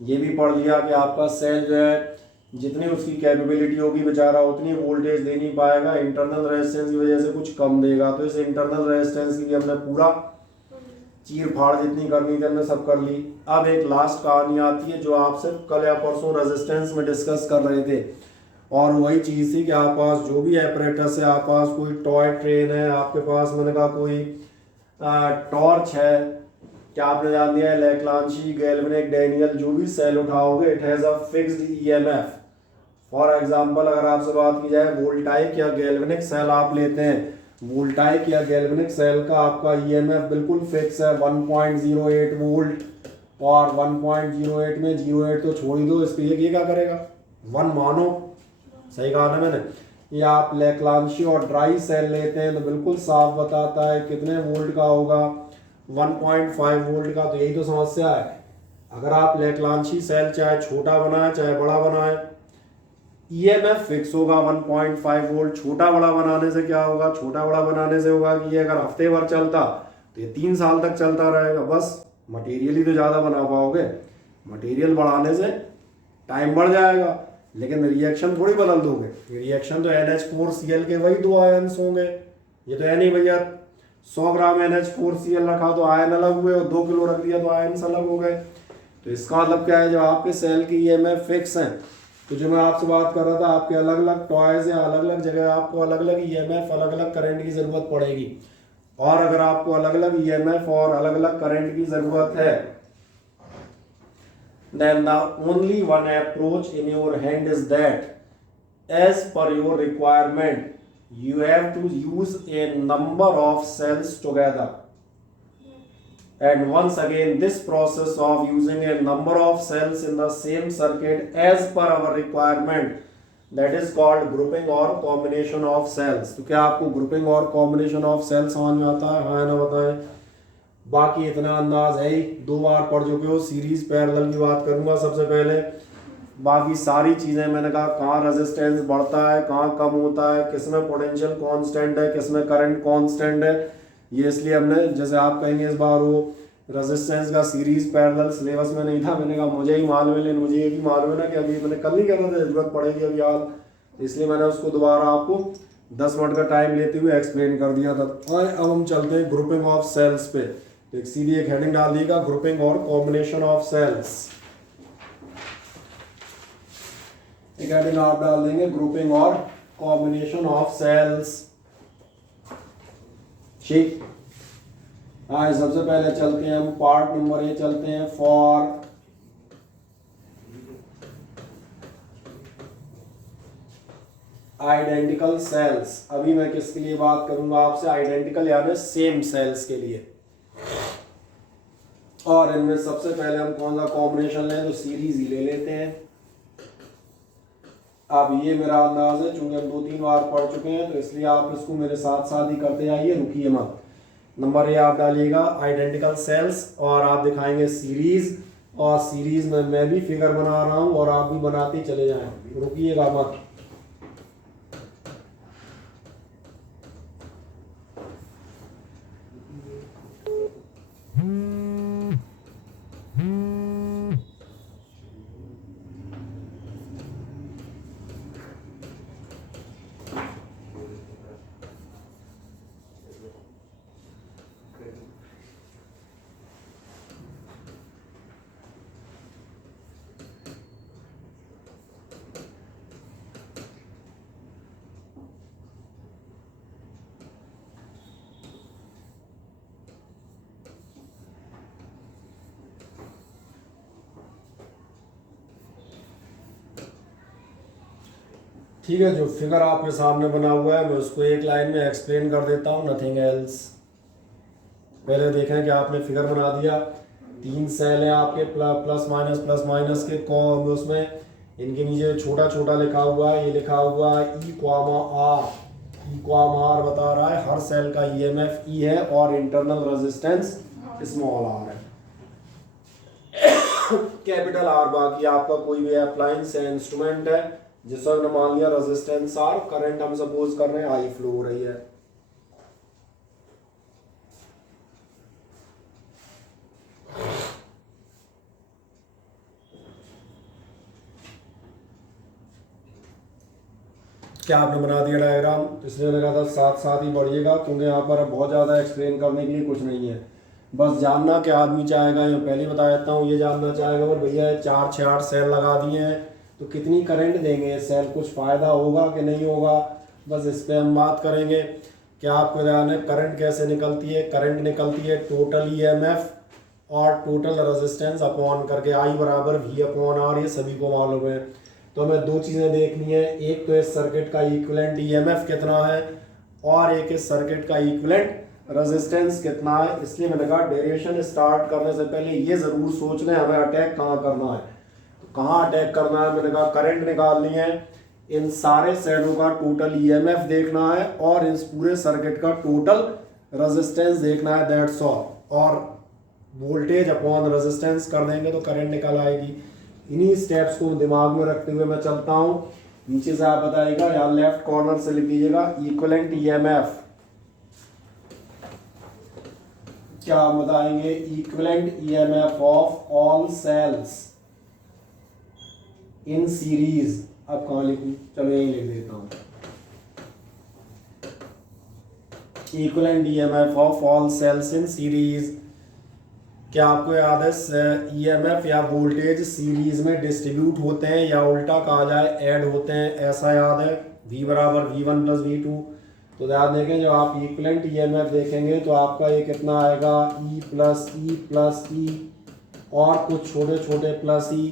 ये भी पढ़ लिया कि आपका सेल जो है जितनी उसकी कैपेबिलिटी होगी बेचारा उतनी वोल्टेज दे नहीं पाएगा, इंटरनल रेजिस्टेंस की वजह से कुछ कम देगा। तो इस इंटरनल रेजिस्टेंस की भी हमने पूरा चीर फाड़ जितनी करनी थी हमने सब कर ली। अब एक लास्ट कहानी आती है जो आपसे कल या परसों रेजिस्टेंस में डिस्कस कर रहे थे, और वही चीज़ थी कि आप पास जो भी एपरेटस है, आप पास कोई टॉय ट्रेन है, आपके पास मैंने कहा कोई टॉर्च है, क्या आपने जान दिया है लेक्लांशी, गैल्वेनिक, डैनियल, जो भी सेल उठाओगे it has a fixed EMF. For example अगर आपसे बात की जाए वोल्टाइक या गैल्वेनिक सेल आप लेते हैं, वोल्टाइक या गैल्वेनिक सेल का आपका ईएमएफ बिल्कुल फिक्स है 1.08 वोल्ट, और 1.08 में 08 तो छोड़ ही दो, इस पर ये क्या करेगा 1 मानो, सही कहा ना मैंने। या आप लेक्लांशी और ड्राई सेल लेते हैं तो बिल्कुल साफ बताता है कितने वोल्ट का होगा, 1.5 वोल्ट का। तो यही तो समस्या है, अगर आप लेक्लांशी सेल चाहे छोटा बनाए चाहे बड़ा बनाए, ईएमएफ फिक्स होगा 1.5 वोल्ट। छोटा बड़ा बनाने से क्या होगा, छोटा बड़ा बनाने से होगा कि ये अगर हफ्ते भर चलता तो ये 3 साल तक चलता रहेगा, बस मटेरियल ही तो ज़्यादा बना पाओगे, मटेरियल बढ़ाने से टाइम बढ़ जाएगा, लेकिन रिएक्शन थोड़ी बदल दोगे। रिएक्शन तो NH4Cl के वही 2 आयन्स होंगे, ये तो है नहीं भैया 100 ग्राम NH4Cl रखा तो आयन अलग हुए, और 2 किलो रख दिया तो आयन्स अलग हो गए। तो इसका मतलब क्या है, जब आपके सेल की ईएमएफ फिक्स हैं, तो जो मैं आपसे बात कर रहा था आपके अलग अलग टॉयज या अलग अलग जगह आपको अलग अलग ईएमएफ अलग अलग करंट की ज़रूरत पड़ेगी। और अगर आपको अलग अलग ईएमएफ और अलग अलग करंट की ज़रूरत है, then the only one approach in your hand is that as per your requirement you have to use a number of cells together, and once again this process of using a number of cells in the same circuit as per our requirement, that is called grouping or combination of cells। तो क्या आपको grouping और combination of cells समझ में आता है, हाँ ना बताएं। बाकी इतना अंदाज है ही, 2 बार पढ़ चुके हो। सीरीज पैरेलल की बात करूंगा सबसे पहले, बाकी सारी चीज़ें मैंने कहा कहाँ रेजिस्टेंस बढ़ता है कहाँ कम होता है, किसमें पोटेंशियल कांस्टेंट है किसमें करंट कांस्टेंट है, ये इसलिए हमने, जैसे आप कहेंगे इस बार वो रेजिस्टेंस का सीरीज पैरेलल सिलेबस में नहीं था, मैंने कहा मुझे ही मालूम है, लेकिन मुझे ये भी मालूम है ना कि अभी मैंने कल नहीं कहना था जरूरत पड़ेगी अभी याद, इसलिए मैंने उसको दोबारा आपको 10 मिनट का टाइम लेते हुए एक्सप्लेन कर दिया था। और अब हम चलते हैं ग्रुपिंग ऑफ सेल्स पे। तो एक सीधी एक हेडिंग डाल दिएगा, ग्रुपिंग और कॉम्बिनेशन ऑफ सेल्स। एक हेडिंग आप डाल देंगे, ग्रुपिंग और कॉम्बिनेशन ऑफ सेल्स। ठीक, हाँ सबसे पहले चलते हैं हम पार्ट नंबर ए चलते हैं, फॉर आइडेंटिकल सेल्स। अभी मैं किसके लिए बात करूंगा आपसे, आइडेंटिकल यानी सेम सेल्स के लिए। और इनमें सबसे पहले हम कौन सा कॉम्बिनेशन लें, तो सीरीज ही ले लेते हैं। अब ये मेरा अंदाज है, चूंकि हम 2-3 बार पढ़ चुके हैं तो इसलिए आप इसको मेरे साथ साथ ही करते आइए, रुकिए मत। नंबर ए आप डालिएगा आइडेंटिकल सेल्स, और आप दिखाएंगे सीरीज, और सीरीज में मैं भी फिगर बना रहा हूं और आप भी बनाते चले जाएं, रुकिएगा मत। ठीक है, जो फिगर आपके सामने बना हुआ है मैं उसको एक लाइन में एक्सप्लेन कर देता हूँ, नथिंग एल्स। पहले देखें कि आपने फिगर बना दिया, 3 सेल हैं आपके प्लस माइनस के कॉम उसमें, इनके नीचे छोटा छोटा लिखा हुआ है, ये लिखा हुआ है ई क्वामा आर बता रहा है हर सेल का ईएमएफ ई है और इंटरनल रेजिस्टेंस स्मॉल आर है, कैपिटल आर। बाकी आपका कोई भी अप्लायंस है, इंस्ट्रूमेंट है, जिसमें हमने मान लिया रेजिस्टेंस आर, करंट हम सपोज कर रहे हैं आई फ्लो हो रही है। क्या आपने बना दिया डायग्राम, इसलिए मैंने कहा था साथ साथ ही बढ़िएगा, क्योंकि यहाँ पर बहुत ज़्यादा एक्सप्लेन करने के लिए कुछ नहीं है। बस जानना कि आदमी चाहेगा, ये पहले बता देता हूँ, ये जानना चाहेगा और भैया 4 6 8 सेल लगा दिए हैं तो कितनी करंट देंगे सेल, कुछ फ़ायदा होगा कि नहीं होगा, बस इस पर हम बात करेंगे। क्या आपको ध्यान है करंट कैसे निकलती है? करंट निकलती है टोटल ईएमएफ और टोटल रेजिस्टेंस अपॉन करके, आई बराबर वी अपॉन आर, ये सभी को मालूम है। तो हमें 2 चीज़ें देखनी है, एक तो इस सर्किट का इक्विवेलेंट ईएमएफ कितना है और एक इस सर्किट का इक्विवेलेंट रेजिस्टेंस कितना है। इसलिए मैंने कहा डेरिवेशन स्टार्ट करने से पहले ये ज़रूर सोच लें हमें अटैक कहाँ करना है। तो कहाँ अटैक करना है? मैंने कहा करंट निकालनी है, इन सारे सेलों का टोटल ईएमएफ देखना है और इस पूरे सर्किट का टोटल रेजिस्टेंस देखना है, दैट्स ऑल। और वोल्टेज अपॉन रेजिस्टेंस कर देंगे तो करंट निकल आएगी। इन्हीं स्टेप्स को दिमाग में रखते हुए मैं चलता हूँ। नीचे से आप बताइएगा, यहाँ लेफ्ट कॉर्नर से लिख दीजिएगा इक्विवेलेंट ईएमएफ। क्या आप बताएंगे? Equivalent EMF of all cells in series. अब कहाँ लिखूं? चलो यही लिख देता हूँ, equivalent EMF of all cells in series. क्या आपको याद है ईएमएफ या वोल्टेज सीरीज में डिस्ट्रीब्यूट होते हैं या उल्टा कहा जाए ऐड होते हैं, ऐसा याद है? V बराबर V1 प्लस V2। तो याद देखें, जब आप इक्विवेलेंट ईएमएफ देखेंगे तो आपका ये कितना आएगा, E प्लस E और कुछ छोटे छोटे प्लस E,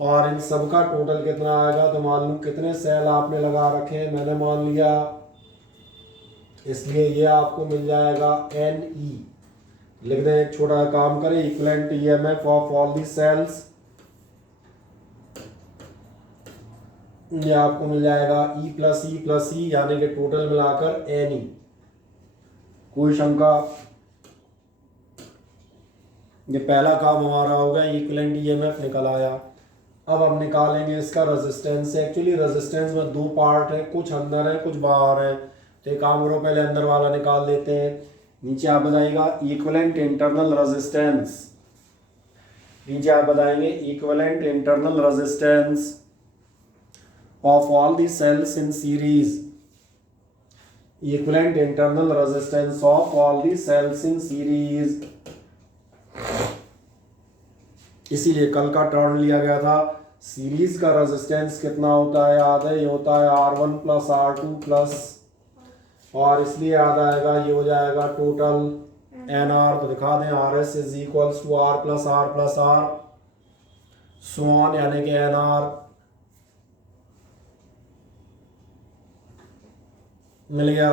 और इन सब का टोटल कितना आएगा। तो मान लो कितने सेल आपने लगा रखे हैं, मैंने मान लिया, इसलिए ये आपको मिल जाएगा NE। लिख दें, एक छोटा काम करें, equivalent EMF of all the cells, ये आपको मिल जाएगा E प्लस E यानी कि टोटल मिलाकर NE। कोई शंका? ये पहला काम हमारा होगा, इक्विवेलेंट ईएमएफ निकल आया। अब हम निकालेंगे इसका रेजिस्टेंस। एक्चुअली रेजिस्टेंस में 2 पार्ट है, कुछ अंदर है कुछ बाहर है, तो एक काम करो पहले अंदर वाला निकाल लेते हैं। नीचे आप बताइएगा इक्विवेलेंट इंटरनल रेजिस्टेंस, नीचे आप बताएंगे equivalent internal resistance of all the cells in series, equivalent internal resistance of all the cells in series. इसीलिए कल का टर्न लिया गया था। सीरीज का रेजिस्टेंस कितना होता है याद है? ये होता है R1 प्लस R2 प्लस, और इसलिए याद आएगा ये हो जाएगा टोटल NR। तो दिखा दें RS is equals to R plus R so on, यानी कि NR मिल गया।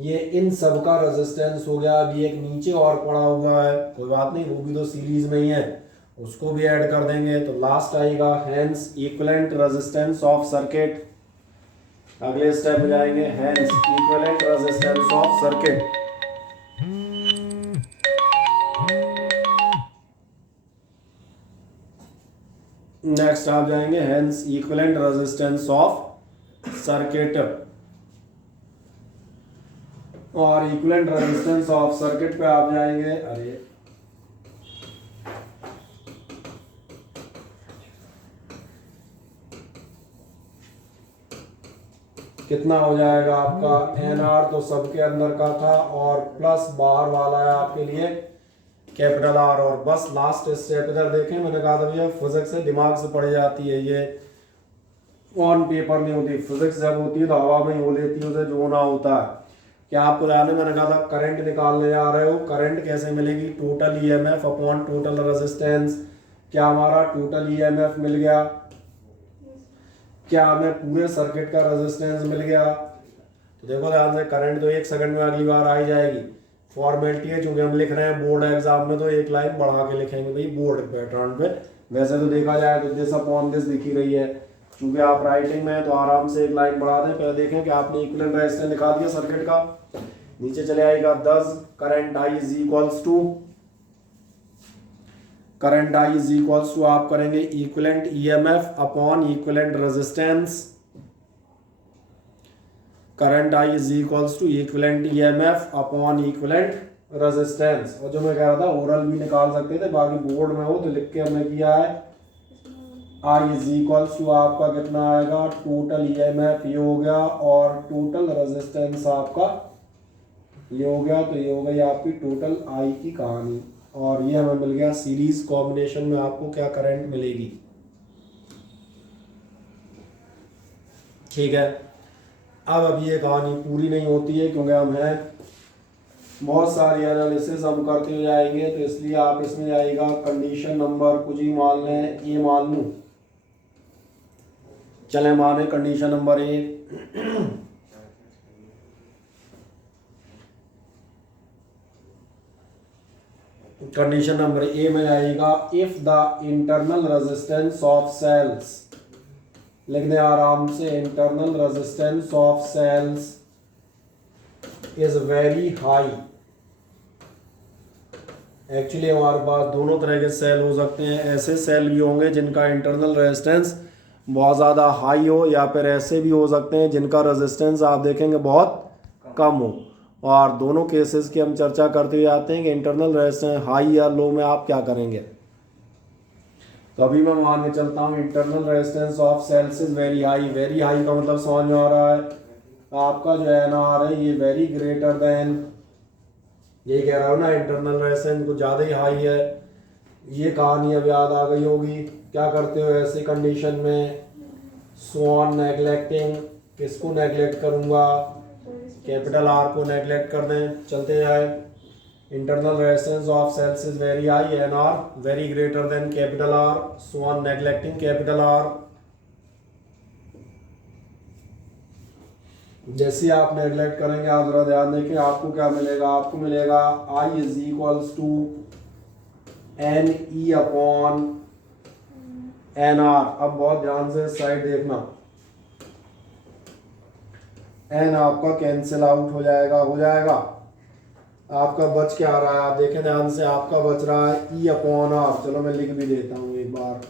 ये इन सब का रेजिस्टेंस हो गया। अभी एक नीचे और पड़ा हुआ है, कोई बात नहीं, वो भी तो सीरीज में ही है, उसको भी ऐड कर देंगे। तो लास्ट आएगा hence equivalent resistance of circuit. अगले स्टेप में जाएंगे, hence equivalent resistance of circuit. Next आप जाएंगे hence equivalent resistance of circuit, और इक्विवेलेंट रेजिस्टेंस ऑफ सर्किट पे आप जाएंगे, अरे कितना हो जाएगा आपका NR, तो सबके अंदर का था, और प्लस बाहर वाला है आपके लिए कैपिटल R। और बस लास्ट स्टेप इधर देखें, मैंने कहा था भैया फिजिक्स से दिमाग से पढ़ जाती है, ये ऑन पेपर नहीं होती। फिजिक्स जब होती है तो हवा में ही हो लेती है, उसे जो होना होता है। क्या आपको ध्यान है? मैंने कहा था करंट निकालने जा रहे हो, करंट कैसे मिलेगी? Total EMF upon total resistance. क्या हमारा टोटल ईएमएफ मिल गया? क्या हमें पूरे सर्किट का रेजिस्टेंस मिल गया? तो देखो ध्यान से, करंट तो 1 सेकंड में अगली बार आ ही जाएगी। फॉर्मेलिटी है, चूंकि हम लिख रहे हैं बोर्ड एग्जाम में तो एक लाइन बढ़ा के लिखेंगे भाई बोर्ड पैटर्न पे। वैसे तो देखा जाए तो दिस अपॉन दिस दिख ही रही है, चूंकि आप राइटिंग में है तो आराम से एक लाइन बढ़ा दें। पहले देखें कि आपने इक्विवेलेंट रेजिस्टेंस दिखा दिया सर्किट का। नीचे चले आएगा 10 current I is equals to, current I is equals to आप करेंगे equivalent EMF upon equivalent resistance. Current I is equals to equivalent EMF upon equivalent resistance. और जो मैं कह रहा था ओरल भी निकाल सकते थे, बाकी बोर्ड में हो तो लिख के हमने किया है। आई इज इक्वल्स टू आपका कितना आएगा, टोटल ईएमएफ ये हो गया और टोटल रेजिस्टेंस आपका ये हो गया। तो ये हो गई आपकी टोटल आई की कहानी। और ये हमें मिल गया सीरीज कॉम्बिनेशन में आपको क्या करंट मिलेगी। ठीक है, अब ये कहानी पूरी नहीं होती है क्योंकि हम हैं बहुत सारी एनालिसिस हम करते जाएंगे, तो इसलिए आप इसमें जाएगा कंडीशन नंबर कुछ ही मान लें, ये मान लूँ, चले माने condition number 1। Condition number A में आएगा if the internal resistance of cells, लिख दें आराम से, internal resistance of cells is very high. Actually हमारे पास दोनों तरह के सेल हो सकते हैं, ऐसे सेल भी होंगे जिनका इंटरनल रेजिस्टेंस बहुत ज़्यादा हाई हो, या फिर ऐसे भी हो सकते हैं जिनका रेजिस्टेंस आप देखेंगे बहुत कम हो। और दोनों केसेस की हम चर्चा करते हुए आते हैं कि इंटरनल रेजिस्टेंस हाई या लो में आप क्या करेंगे। तो अभी मैं मान के चलता हूँ internal resistance of cells is very high. Very high का मतलब समझ में आ रहा है आपका जो है ना आ रहा है ये वेरी ग्रेटर देन, ये कह रहा हूँ ना इंटरनल रेजिस्टेंस कुछ ज़्यादा ही हाई है। ये कहानी अब याद आ गई होगी। क्या करते हो ऐसे कंडीशन में, स्वान नेग्लेक्टिंग, किसको नेग्लेक्ट करूँगा, कैपिटल आर को नेग्लेक्ट कर दें, चलते जाए। Internal resistance of cells is very high, N R very greater than capital R, so on neglecting capital R. जैसे आप नेग्लेक्ट करेंगे आप जरा ध्यान दें आपको क्या मिलेगा, आपको मिलेगा I is equals to N E upon N R. अब बहुत ध्यान से साइड देखना, एन आपका कैंसिल आउट हो जाएगा, आपका बच क्या आ रहा है, आप देखें ध्यान से, आपका बच रहा है ई अपॉन आर। चलो मैं लिख भी देता हूँ एक बार,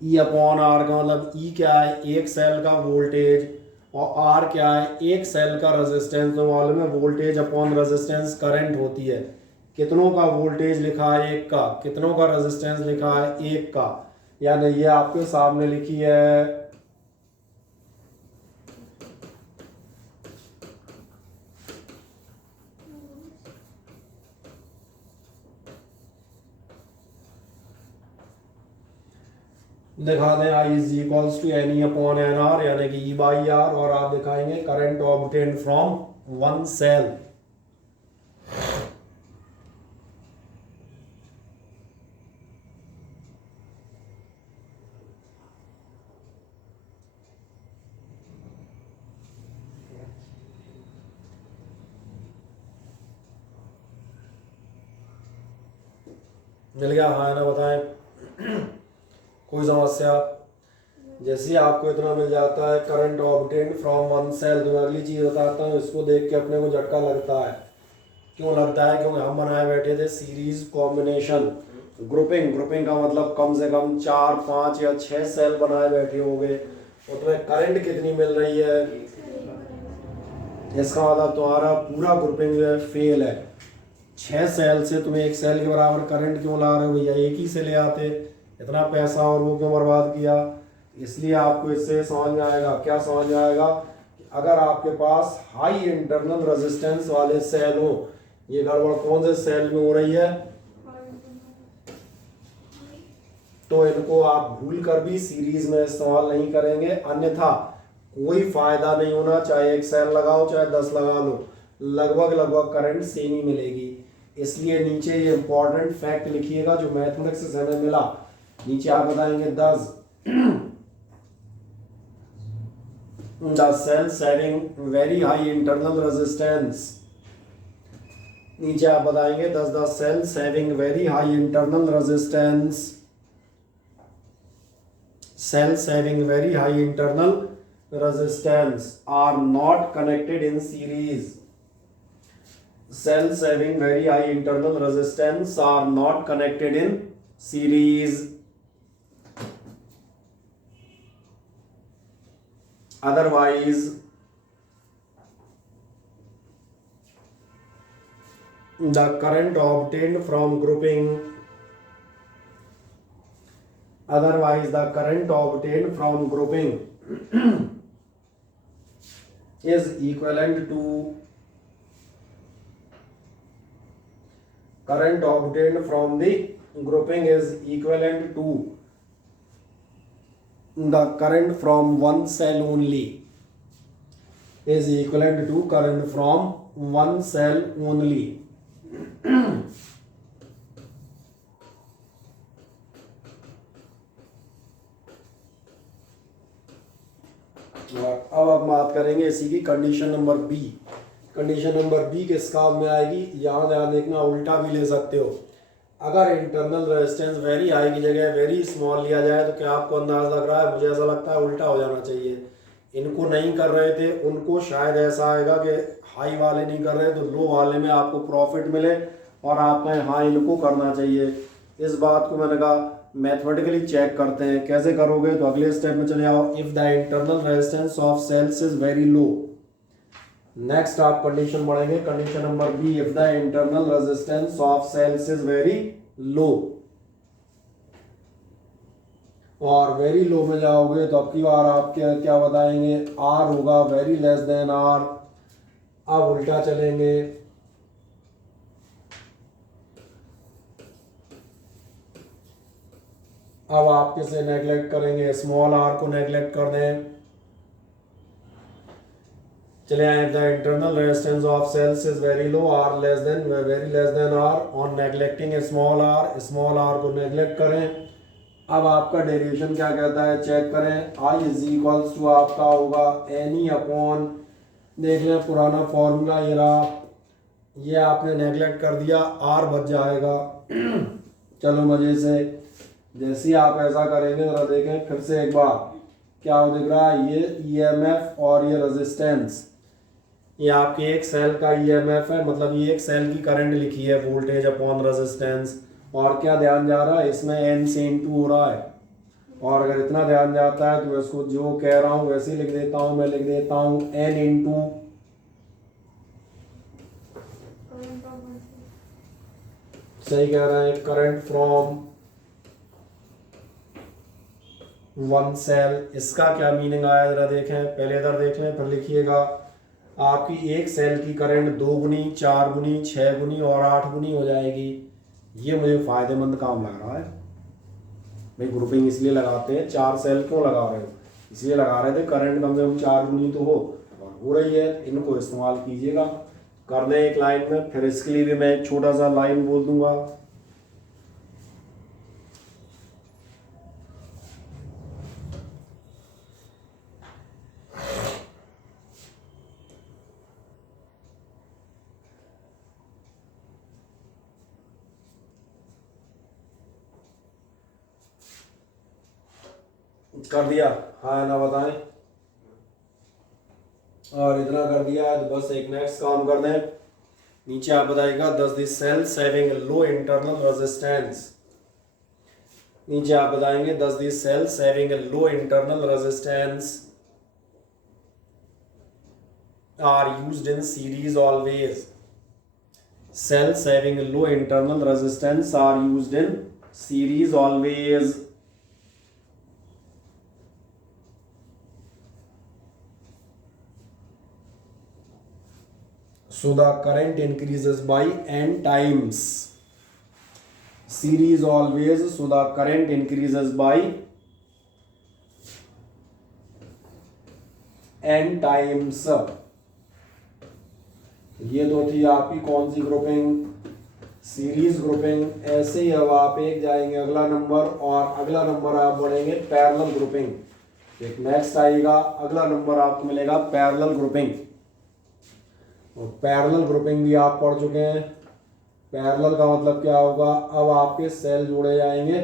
ई अपॉन आर का मतलब ई क्या है, एक सेल का वोल्टेज, और आर क्या है, एक सेल का रेजिस्टेंस। तो मालूम है वोल्टेज अपॉन रेजिस्टेंस करंट होती है। कितनों का वोल्टेज लिखा है, एक का, कितनों का रेजिस्टेंस लिखा है, एक का, यानी ये आपके सामने लिखी है दिखा दें I is equals to N E upon N R, यानी कि ई बाई आर, और आप दिखाएंगे current obtained from one cell. मिल गया, हाँ ना, बताएं कोई समस्या। जैसे ही आपको इतना मिल जाता है current obtained from one cell, तो अगली चीज़ बताता हूँ, इसको देख के अपने को झटका लगता है। क्यों लगता है, क्योंकि हम बनाए बैठे थे सीरीज कॉम्बिनेशन। ग्रुपिंग का मतलब कम से कम 4, 5 या 6 सेल बनाए बैठे होंगे, और तुम्हें करंट कितनी मिल रही है, इसका मतलब तुम्हारा पूरा ग्रुपिंग जो है फेल है। 6 सेल से तुम्हें एक सेल के बराबर करंट क्यों ला रहे हो भैया, एक ही से ले आते, इतना पैसा और वो क्यों बर्बाद किया। इसलिए आपको इससे समझ में आएगा, क्या समझ में आएगा, अगर आपके पास हाई इंटरनल रेजिस्टेंस वाले सेल हो, ये गड़बड़ कौन से सेल में हो रही है, तो इनको आप भूल कर भी सीरीज में इस्तेमाल नहीं करेंगे, अन्यथा कोई फायदा नहीं होना। चाहे एक सेल लगाओ चाहे 10 लगा लो, लगभग करंट सेम ही मिलेगी। इसलिए नीचे ये इंपॉर्टेंट फैक्ट लिखिएगा जो मैथमेटिक्स से हमें मिला। नीचे आप बताएंगे 10 the cells having very high internal resistance. नीचे आप बताएंगे does the cells having very high internal resistance, cells having very high internal resistance are not connected in series. Cells having very high internal resistance are not connected in series. Otherwise, the current obtained from grouping is equivalent to current obtained from the grouping is equivalent to the current from one cell only, is equivalent to current from one cell only. अब आप बात करेंगे इसी की condition number B. Condition number B किस काम में आएगी, यहाँ ध्यान देखना, उल्टा भी ले सकते हो। अगर इंटरनल रेजिस्टेंस वेरी हाई की जगह वेरी स्मॉल लिया जाए तो क्या आपको अंदाज लग रहा है? मुझे ऐसा लगता है उल्टा हो जाना चाहिए। इनको नहीं कर रहे थे, उनको शायद ऐसा आएगा कि हाई वाले नहीं कर रहे तो लो वाले में आपको प्रॉफिट मिले, और आप कहें हाँ इनको करना चाहिए। इस बात को मैंने कहा मैथमेटिकली चेक करते हैं। कैसे करोगे? तो अगले स्टेप में चले आओ। If the internal resistance of cells is very low, next आप कंडीशन बढ़ेंगे, condition number B, if the internal resistance of cells is very low. और वेरी लो में जाओगे तो अब की बार आप क्या बताएंगे? आर होगा वेरी लेस देन आर। अब उल्टा चलेंगे, अब आप किसे नेग्लेक्ट करेंगे? स्मॉल आर को नेग्लेक्ट कर दें। चले आए, the internal resistance of cells is very low, R less than R. On neglecting small R को नेग्लेक्ट करें। अब आपका डेरिवेशन क्या कहता है चेक करें। आई इज इक्वल्स टू आपका होगा एनी अपॉन, देख लें पुराना फॉर्मूला ये रहा, ये आपने नेग्लेक्ट कर दिया, आर बच जाएगा। चलो मजे से, जैसे ही आप ऐसा करेंगे जरा देखें फिर से एक बार, क्या हो दिख रहा है? ये ईएमएफ और ये रेजिस्टेंस, ये आपके एक सेल का ईएमएफ है, मतलब ये एक सेल की करंट लिखी है, वोल्टेज अपॉन रेजिस्टेंस। और क्या ध्यान जा रहा है इसमें? एन से इनटू हो रहा है। और अगर इतना ध्यान जाता है तो मैं इसको जो कह रहा हूँ वैसे ही लिख देता हूँ, मैं लिख देता हूँ एन इंटू, सही कह रहे हैं, करंट फ्रॉम वन सेल। इसका क्या मीनिंग आया जरा देखें, पहले इधर देख लें फिर लिखिएगा। आपकी एक सेल की करंट 2 गुनी, 4 गुनी, 6 गुनी और 8 गुनी हो जाएगी। ये मुझे फायदेमंद काम लग रहा है भाई। ग्रुपिंग इसलिए लगाते हैं, 4 सेल क्यों लगा रहे हो? इसलिए लगा रहे थे करंट कम से कम 4 गुनी तो हो रही है। इनको इस्तेमाल कीजिएगा, कर दें एक लाइन में। फिर इसके लिए भी मैं एक छोटा सा लाइन बोल दूंगा। कर दिया? हाँ ना बताएं। और इतना कर दिया है तो बस एक नेक्स्ट काम कर दें। नीचे आप बताइएगा does the cells having low internal resistance, नीचे आप बताएंगे does the cells having a low internal resistance are used in series always. Cells having a low internal resistance are used in series always. So the current increases by n times. Series always, so the current increases by n times. ये तो थी आपकी कौन सी grouping? Series grouping. ऐसे ही अब आप एक जाएंगे अगला नंबर, और अगला नंबर आप बढ़ेंगे पैरेलल ग्रुपिंग। एक नेक्स्ट आएगा, अगला नंबर आपको मिलेगा पैरेलल ग्रुपिंग। और पैरेलल ग्रुपिंग भी आप पढ़ चुके हैं। पैरेलल का मतलब क्या होगा, अब आपके सेल जोड़े जाएंगे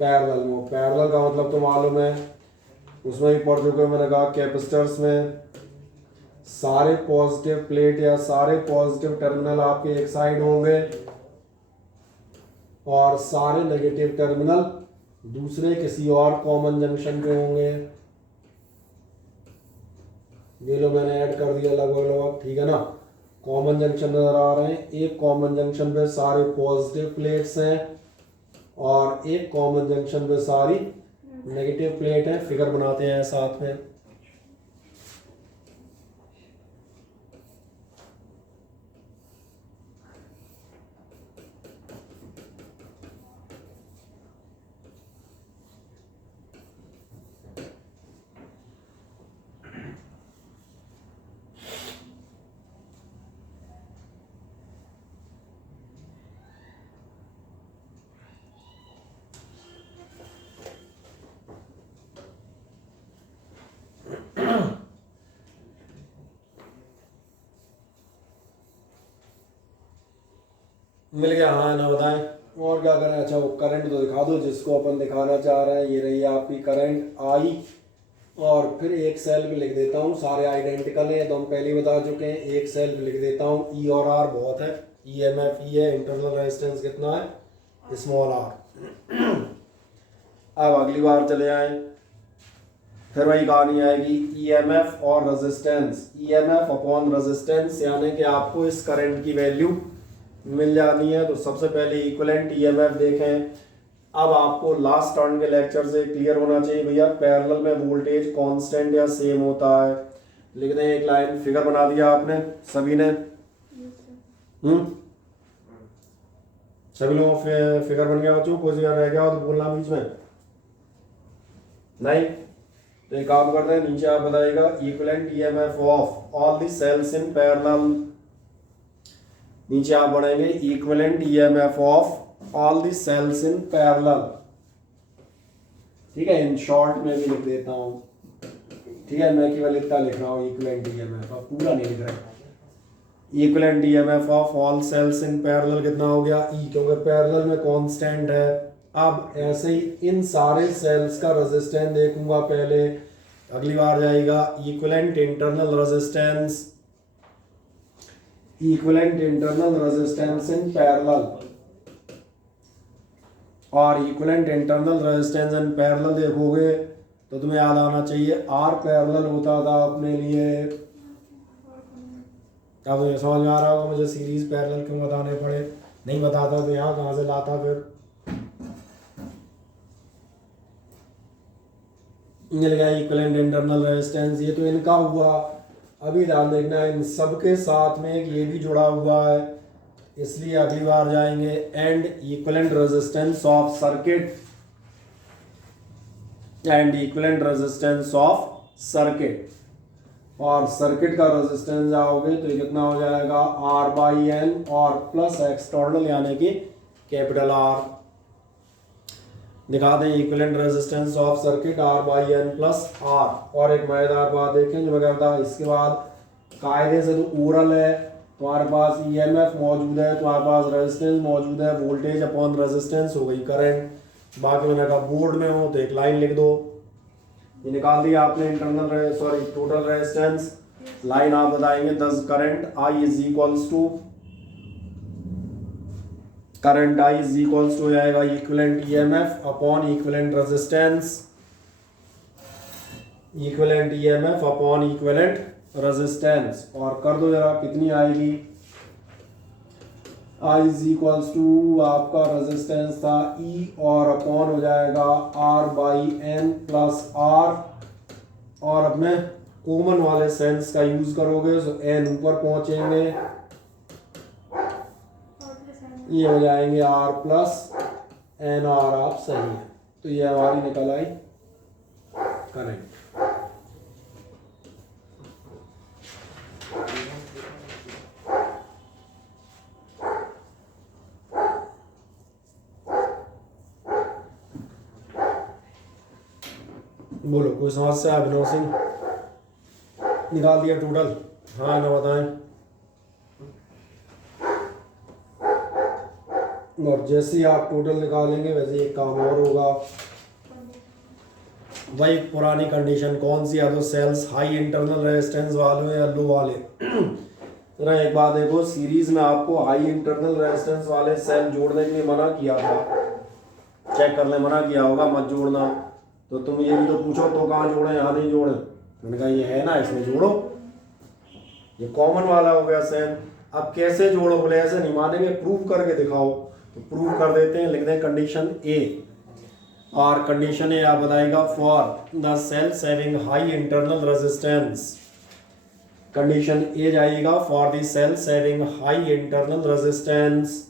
पैरेलल में। पैरेलल का मतलब तो मालूम है, उसमें भी पढ़ चुके हैं। मैंने कहा कैपेसिटर्स में सारे पॉजिटिव प्लेट या सारे पॉजिटिव टर्मिनल आपके एक साइड होंगे और सारे नेगेटिव टर्मिनल दूसरे किसी और कॉमन जंक्शन पे होंगे। ये लो मैंने ऐड कर दिया लगभग लगभग, ठीक है ना। कॉमन जंक्शन नजर आ रहे हैं, एक कॉमन जंक्शन पे सारे पॉजिटिव प्लेट्स हैं और एक कॉमन जंक्शन पे सारी नेगेटिव प्लेट है। फिगर बनाते हैं साथ में। मिल गया, हाँ ना, बताएं और क्या करें। अच्छा वो करंट तो दिखा दो जिसको अपन दिखाना चाह रहे हैं। ये रही आपकी करंट आई, और फिर एक सेल भी लिख देता हूँ, सारे आइडेंटिकल हैं तो हम पहले ही बता चुके हैं। एक सेल भी लिख देता हूँ, ई और आर बहुत है। ई एम एफ ई है, इंटरनल रेजिस्टेंस कितना है, स्मॉल आर। अब अगली बार चले आए, फिर वही कहानी आएगी, ई एम एफ और resistance. E M F upon resistance, यानी कि आपको इस करंट की वैल्यू मिल जानी है। तो सबसे पहले इक्विवेलेंट ईएमएफ देखें। अब आपको लास्ट टर्न के लेक्चर से क्लियर होना चाहिए भैया, पैरेलल में वोल्टेज कांस्टेंट या सेम होता है। लिख दें एक लाइन, फिगर बना दिया आपने सभी ने। सभी लोगों फिगर बन गया बच्चों, कोई रह गया तो बोलना बीच में नहीं। तो एक काम करते हैं, नीचे आप बताइएगा equivalent EMF of all the cells in parallel. नीचे आप बढ़ेंगे equivalent EMF of all the cells in parallel. ठीक है, इन शॉर्ट में भी लिख देता हूँ। ठीक है, मैं केवल इतना लिख रहा हूँ इक्विवेलेंट ईएमएफ, अब पूरा नहीं लिख रहा। Equivalent EMF of all cells in parallel कितना हो गया, ई, क्योंकि पैरेलल में कांस्टेंट है। अब ऐसे ही इन सारे सेल्स का रेजिस्टेंस देखूंगा पहले, अगली बार जाएगा equivalent internal resistance. Equivalent internal resistance in parallel, और equivalent internal resistance in parallel देखोगे तो तुम्हें याद आना चाहिए आर पैरेलल होता था अपने लिए। अब मुझे समझ में आ रहा होगा मुझे सीरीज पैरेलल क्यों बताने पड़े, नहीं बताता तो यहाँ कहाँ से लाता फिर। मिल गया इक्विवेलेंट इंटरनल रेजिस्टेंस, ये तो इनका हुआ। अभी ध्यान देखना है, इन सबके साथ में एक ये भी जुड़ा हुआ है, इसलिए अगली बार जाएंगे and equivalent resistance of circuit, and equivalent resistance of circuit. और सर्किट का रेजिस्टेंस जाओगे तो ये कितना हो जाएगा, आर बाई एन और प्लस एक्सटर्नल यानी कि कैपिटल आर। दिखा दें equivalent resistance of circuit R by N plus R. और एक मजेदार बात देखें जो मैं कहता हूँ, इसके बाद कायदे से तो ओरल है, तुम्हारे पास ईएमएफ मौजूद है, तुम्हारे पास रेजिस्टेंस मौजूद है, वोल्टेज अपॉन रेजिस्टेंस हो गई करंट। बाकी मैंने कहा बोर्ड में हो तो एक लाइन लिख दो। ये निकाल दिया आपने internal sorry total resistance, line आप बताएंगे दस current I is equals to, current I is equals to जाएगा equivalent EMF upon equivalent resistance, equivalent EMF upon equivalent resistance. और कर दो जरा कितनी आएगी, आई इज इक्वल्स टू आपका रेजिस्टेंस था ई और अपॉन हो जाएगा R by N plus R. और अब मैं कॉमन वाले सेंस का यूज करोगे तो एन ऊपर पहुंचेंगे, ये हो जाएंगे आर प्लस एन आर। आप सही है, तो ये हमारी निकल आई करंट। बोलो कोई समस्या है अभिनव सिंह? निकाल दिया टोटल? हाँ ना बताएं। और जैसे ही आप टोटल निकालेंगे वैसे एक काम और होगा। वही पुरानी कंडीशन कौन सी है, तो सेल्स हाई इंटरनल रेजिस्टेंस वाले या लो वाले? तो एक बात देखो, सीरीज में आपको हाई इंटरनल रेजिस्टेंस वाले सेल जोड़ने के लिए मना किया था, चेक करने मना किया होगा मत जोड़ना। तो तुम ये भी तो पूछो तो कहाँ जोड़े, यहाँ नहीं जोड़े। मैंने कहा ये है ना, इसमें जोड़ो, ये कॉमन वाला हो गया सेल। अब कैसे जोड़ो बोले, ऐसे नहीं मानेंगे, प्रूव करके दिखाओ। तो प्रूव कर देते हैं, लिख दें कंडीशन ए। और कंडीशन ए आप बताएगा for the cells having high internal resistance. Condition A जाएगा for the cells having high internal resistance,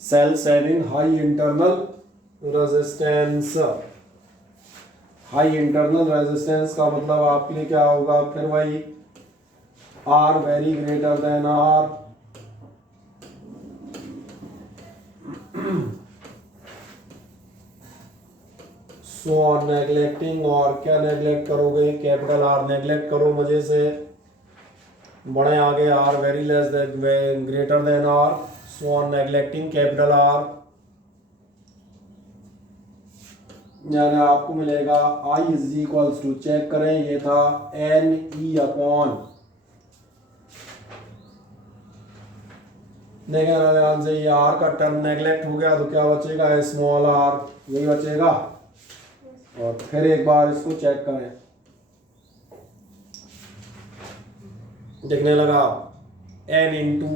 cells having high internal resistance. High internal resistance का मतलब आपके लिए क्या होगा, फिर वही R very greater than R, so on neglecting. और क्या नेग्लेक्ट करोगे, कैपिटल आर नेग्लेक्ट करो मजे से, बड़े आगे R very less than greater than R, so on neglecting capital R. यानी आपको मिलेगा I is equals to, check करें ये था एन ई अपॉन, देखें ना ध्यान से, ये आर का टर्म नेग्लेक्ट हो गया तो क्या बचेगा, स्मॉल आर, यही बचेगा। और फिर एक बार इसको चेक करें, दिखने लगा N into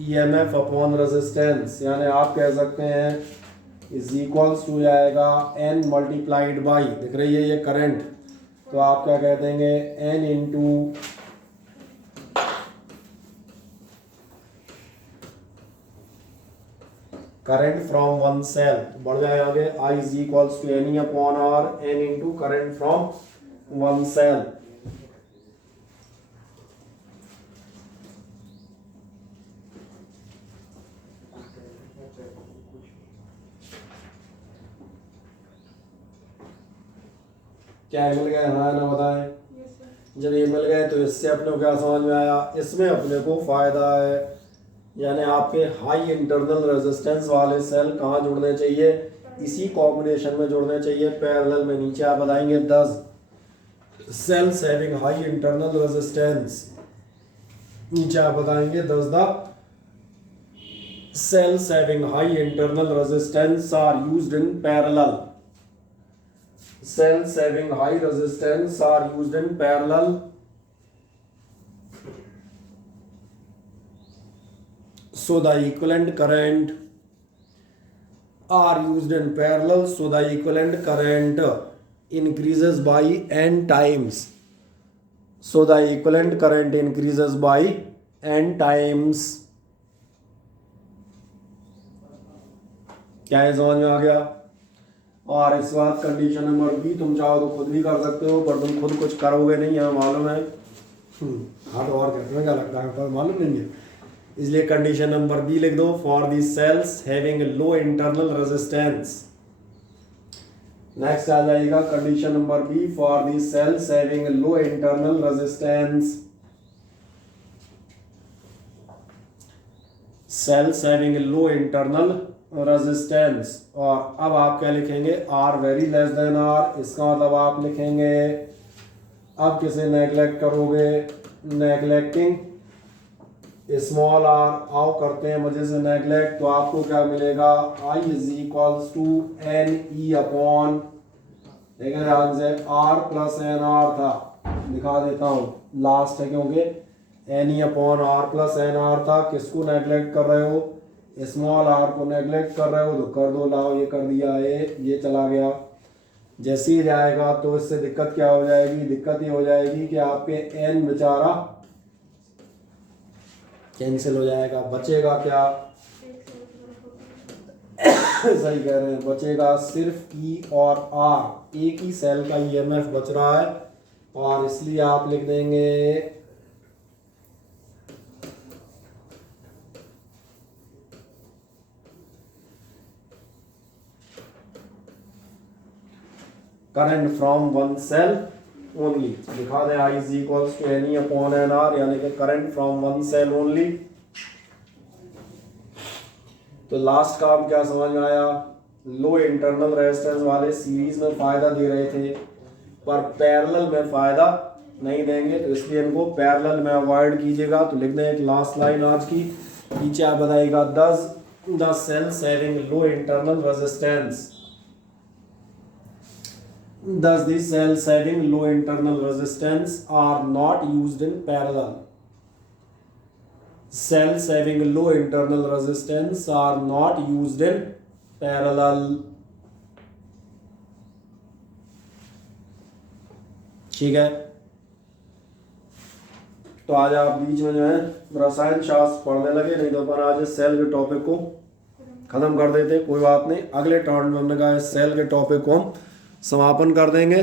E M F upon resistance, यानी आप कह सकते हैं इज इक्वल्स टू जाएगा एन मल्टीप्लाइड बाई, दिख रही है ये करंट, तो आप क्या कह देंगे N into current from one cell, बढ़ जाए आगे, I is equals to N E upon R, N into current from one cell. क्या मिल गया, हाँ ना बताएं। जब ये मिल गए तो इससे अपने को क्या समझ में आया, इसमें अपने को फायदा है, यानी आपके हाई इंटरनल रेजिस्टेंस वाले सेल कहाँ जुड़ने चाहिए, इसी कॉम्बिनेशन में जुड़ने चाहिए, पैरेलल में। नीचे आप बताएंगे 10 sales having high internal resistance, नीचे आप बताएंगे 10 the cells having high internal resistance are used in parallel, cells having high resistance are used in parallel, so the equivalent current are used in parallel, so the equivalent current increases by n times, so the equivalent current increases by n times। क्या है, समझ में आ गया? और इस बात condition number B तुम चाहो तो खुद भी कर सकते हो, पर तुम खुद कुछ करोगे नहीं, हमें मालूम है। हाँ तो और क्या लगता है, पर मालूम नहीं है, इसलिए कंडीशन नंबर बी लिख दो, for the cells having low internal resistance. Next आ जाएगा condition number B, for the cells having low internal resistance, cells having low internal resistance. और अब आप क्या लिखेंगे, R very less than R, इसका मतलब आप लिखेंगे, अब किसे नेग्लेक्ट करोगे, नेग्लेक्टिंग स्मॉल आर, आओ करते हैं मजे से नेग्लेक्ट, तो आपको क्या मिलेगा, I is equals to N E upon, देखें ध्यान से, आर प्लस एन आर था, दिखा देता हूँ लास्ट है क्योंकि N E upon R plus N R था, किसको नेग्लेक्ट कर रहे हो, स्मॉल आर को नेग्लेक्ट कर रहे हो, तो कर दो, लाओ ये कर दिया, ये चला गया। जैसे ही जाएगा तो इससे दिक्कत क्या हो जाएगी, दिक्कत ये हो जाएगी कि आपके एन बेचारा कैंसिल हो जाएगा, बचेगा क्या सही कह रहे हैं, बचेगा सिर्फ ई और आर, एक ही सेल का ईएमएफ बच रहा है, और इसलिए आप लिख देंगे current from one cell only. दिखा दें I is equals to N E upon N R, यानी कि current from one cell only. तो लास्ट का हम क्या समझ में आया, लो इंटरनल रेजिस्टेंस वाले सीरीज में फायदा दे रहे थे पर पैरेलल में फायदा नहीं देंगे, तो इसलिए इनको पैरेलल में अवॉइड कीजिएगा। तो लिख दें एक लास्ट लाइन आज की, नीचे आप बताइएगा दस the cells having low internal resistance, thus the cells having low internal resistance are not used in parallel. Cells having low internal resistance are not used in parallel. ठीक है, तो आज आप बीच में जो है रसायन शास्त्र पढ़ने लगे, नहीं तो अपन आज सेल के टॉपिक को खत्म कर देते। कोई बात नहीं, अगले टर्न में हमने कहा सेल के टॉपिक को हम समापन कर देंगे।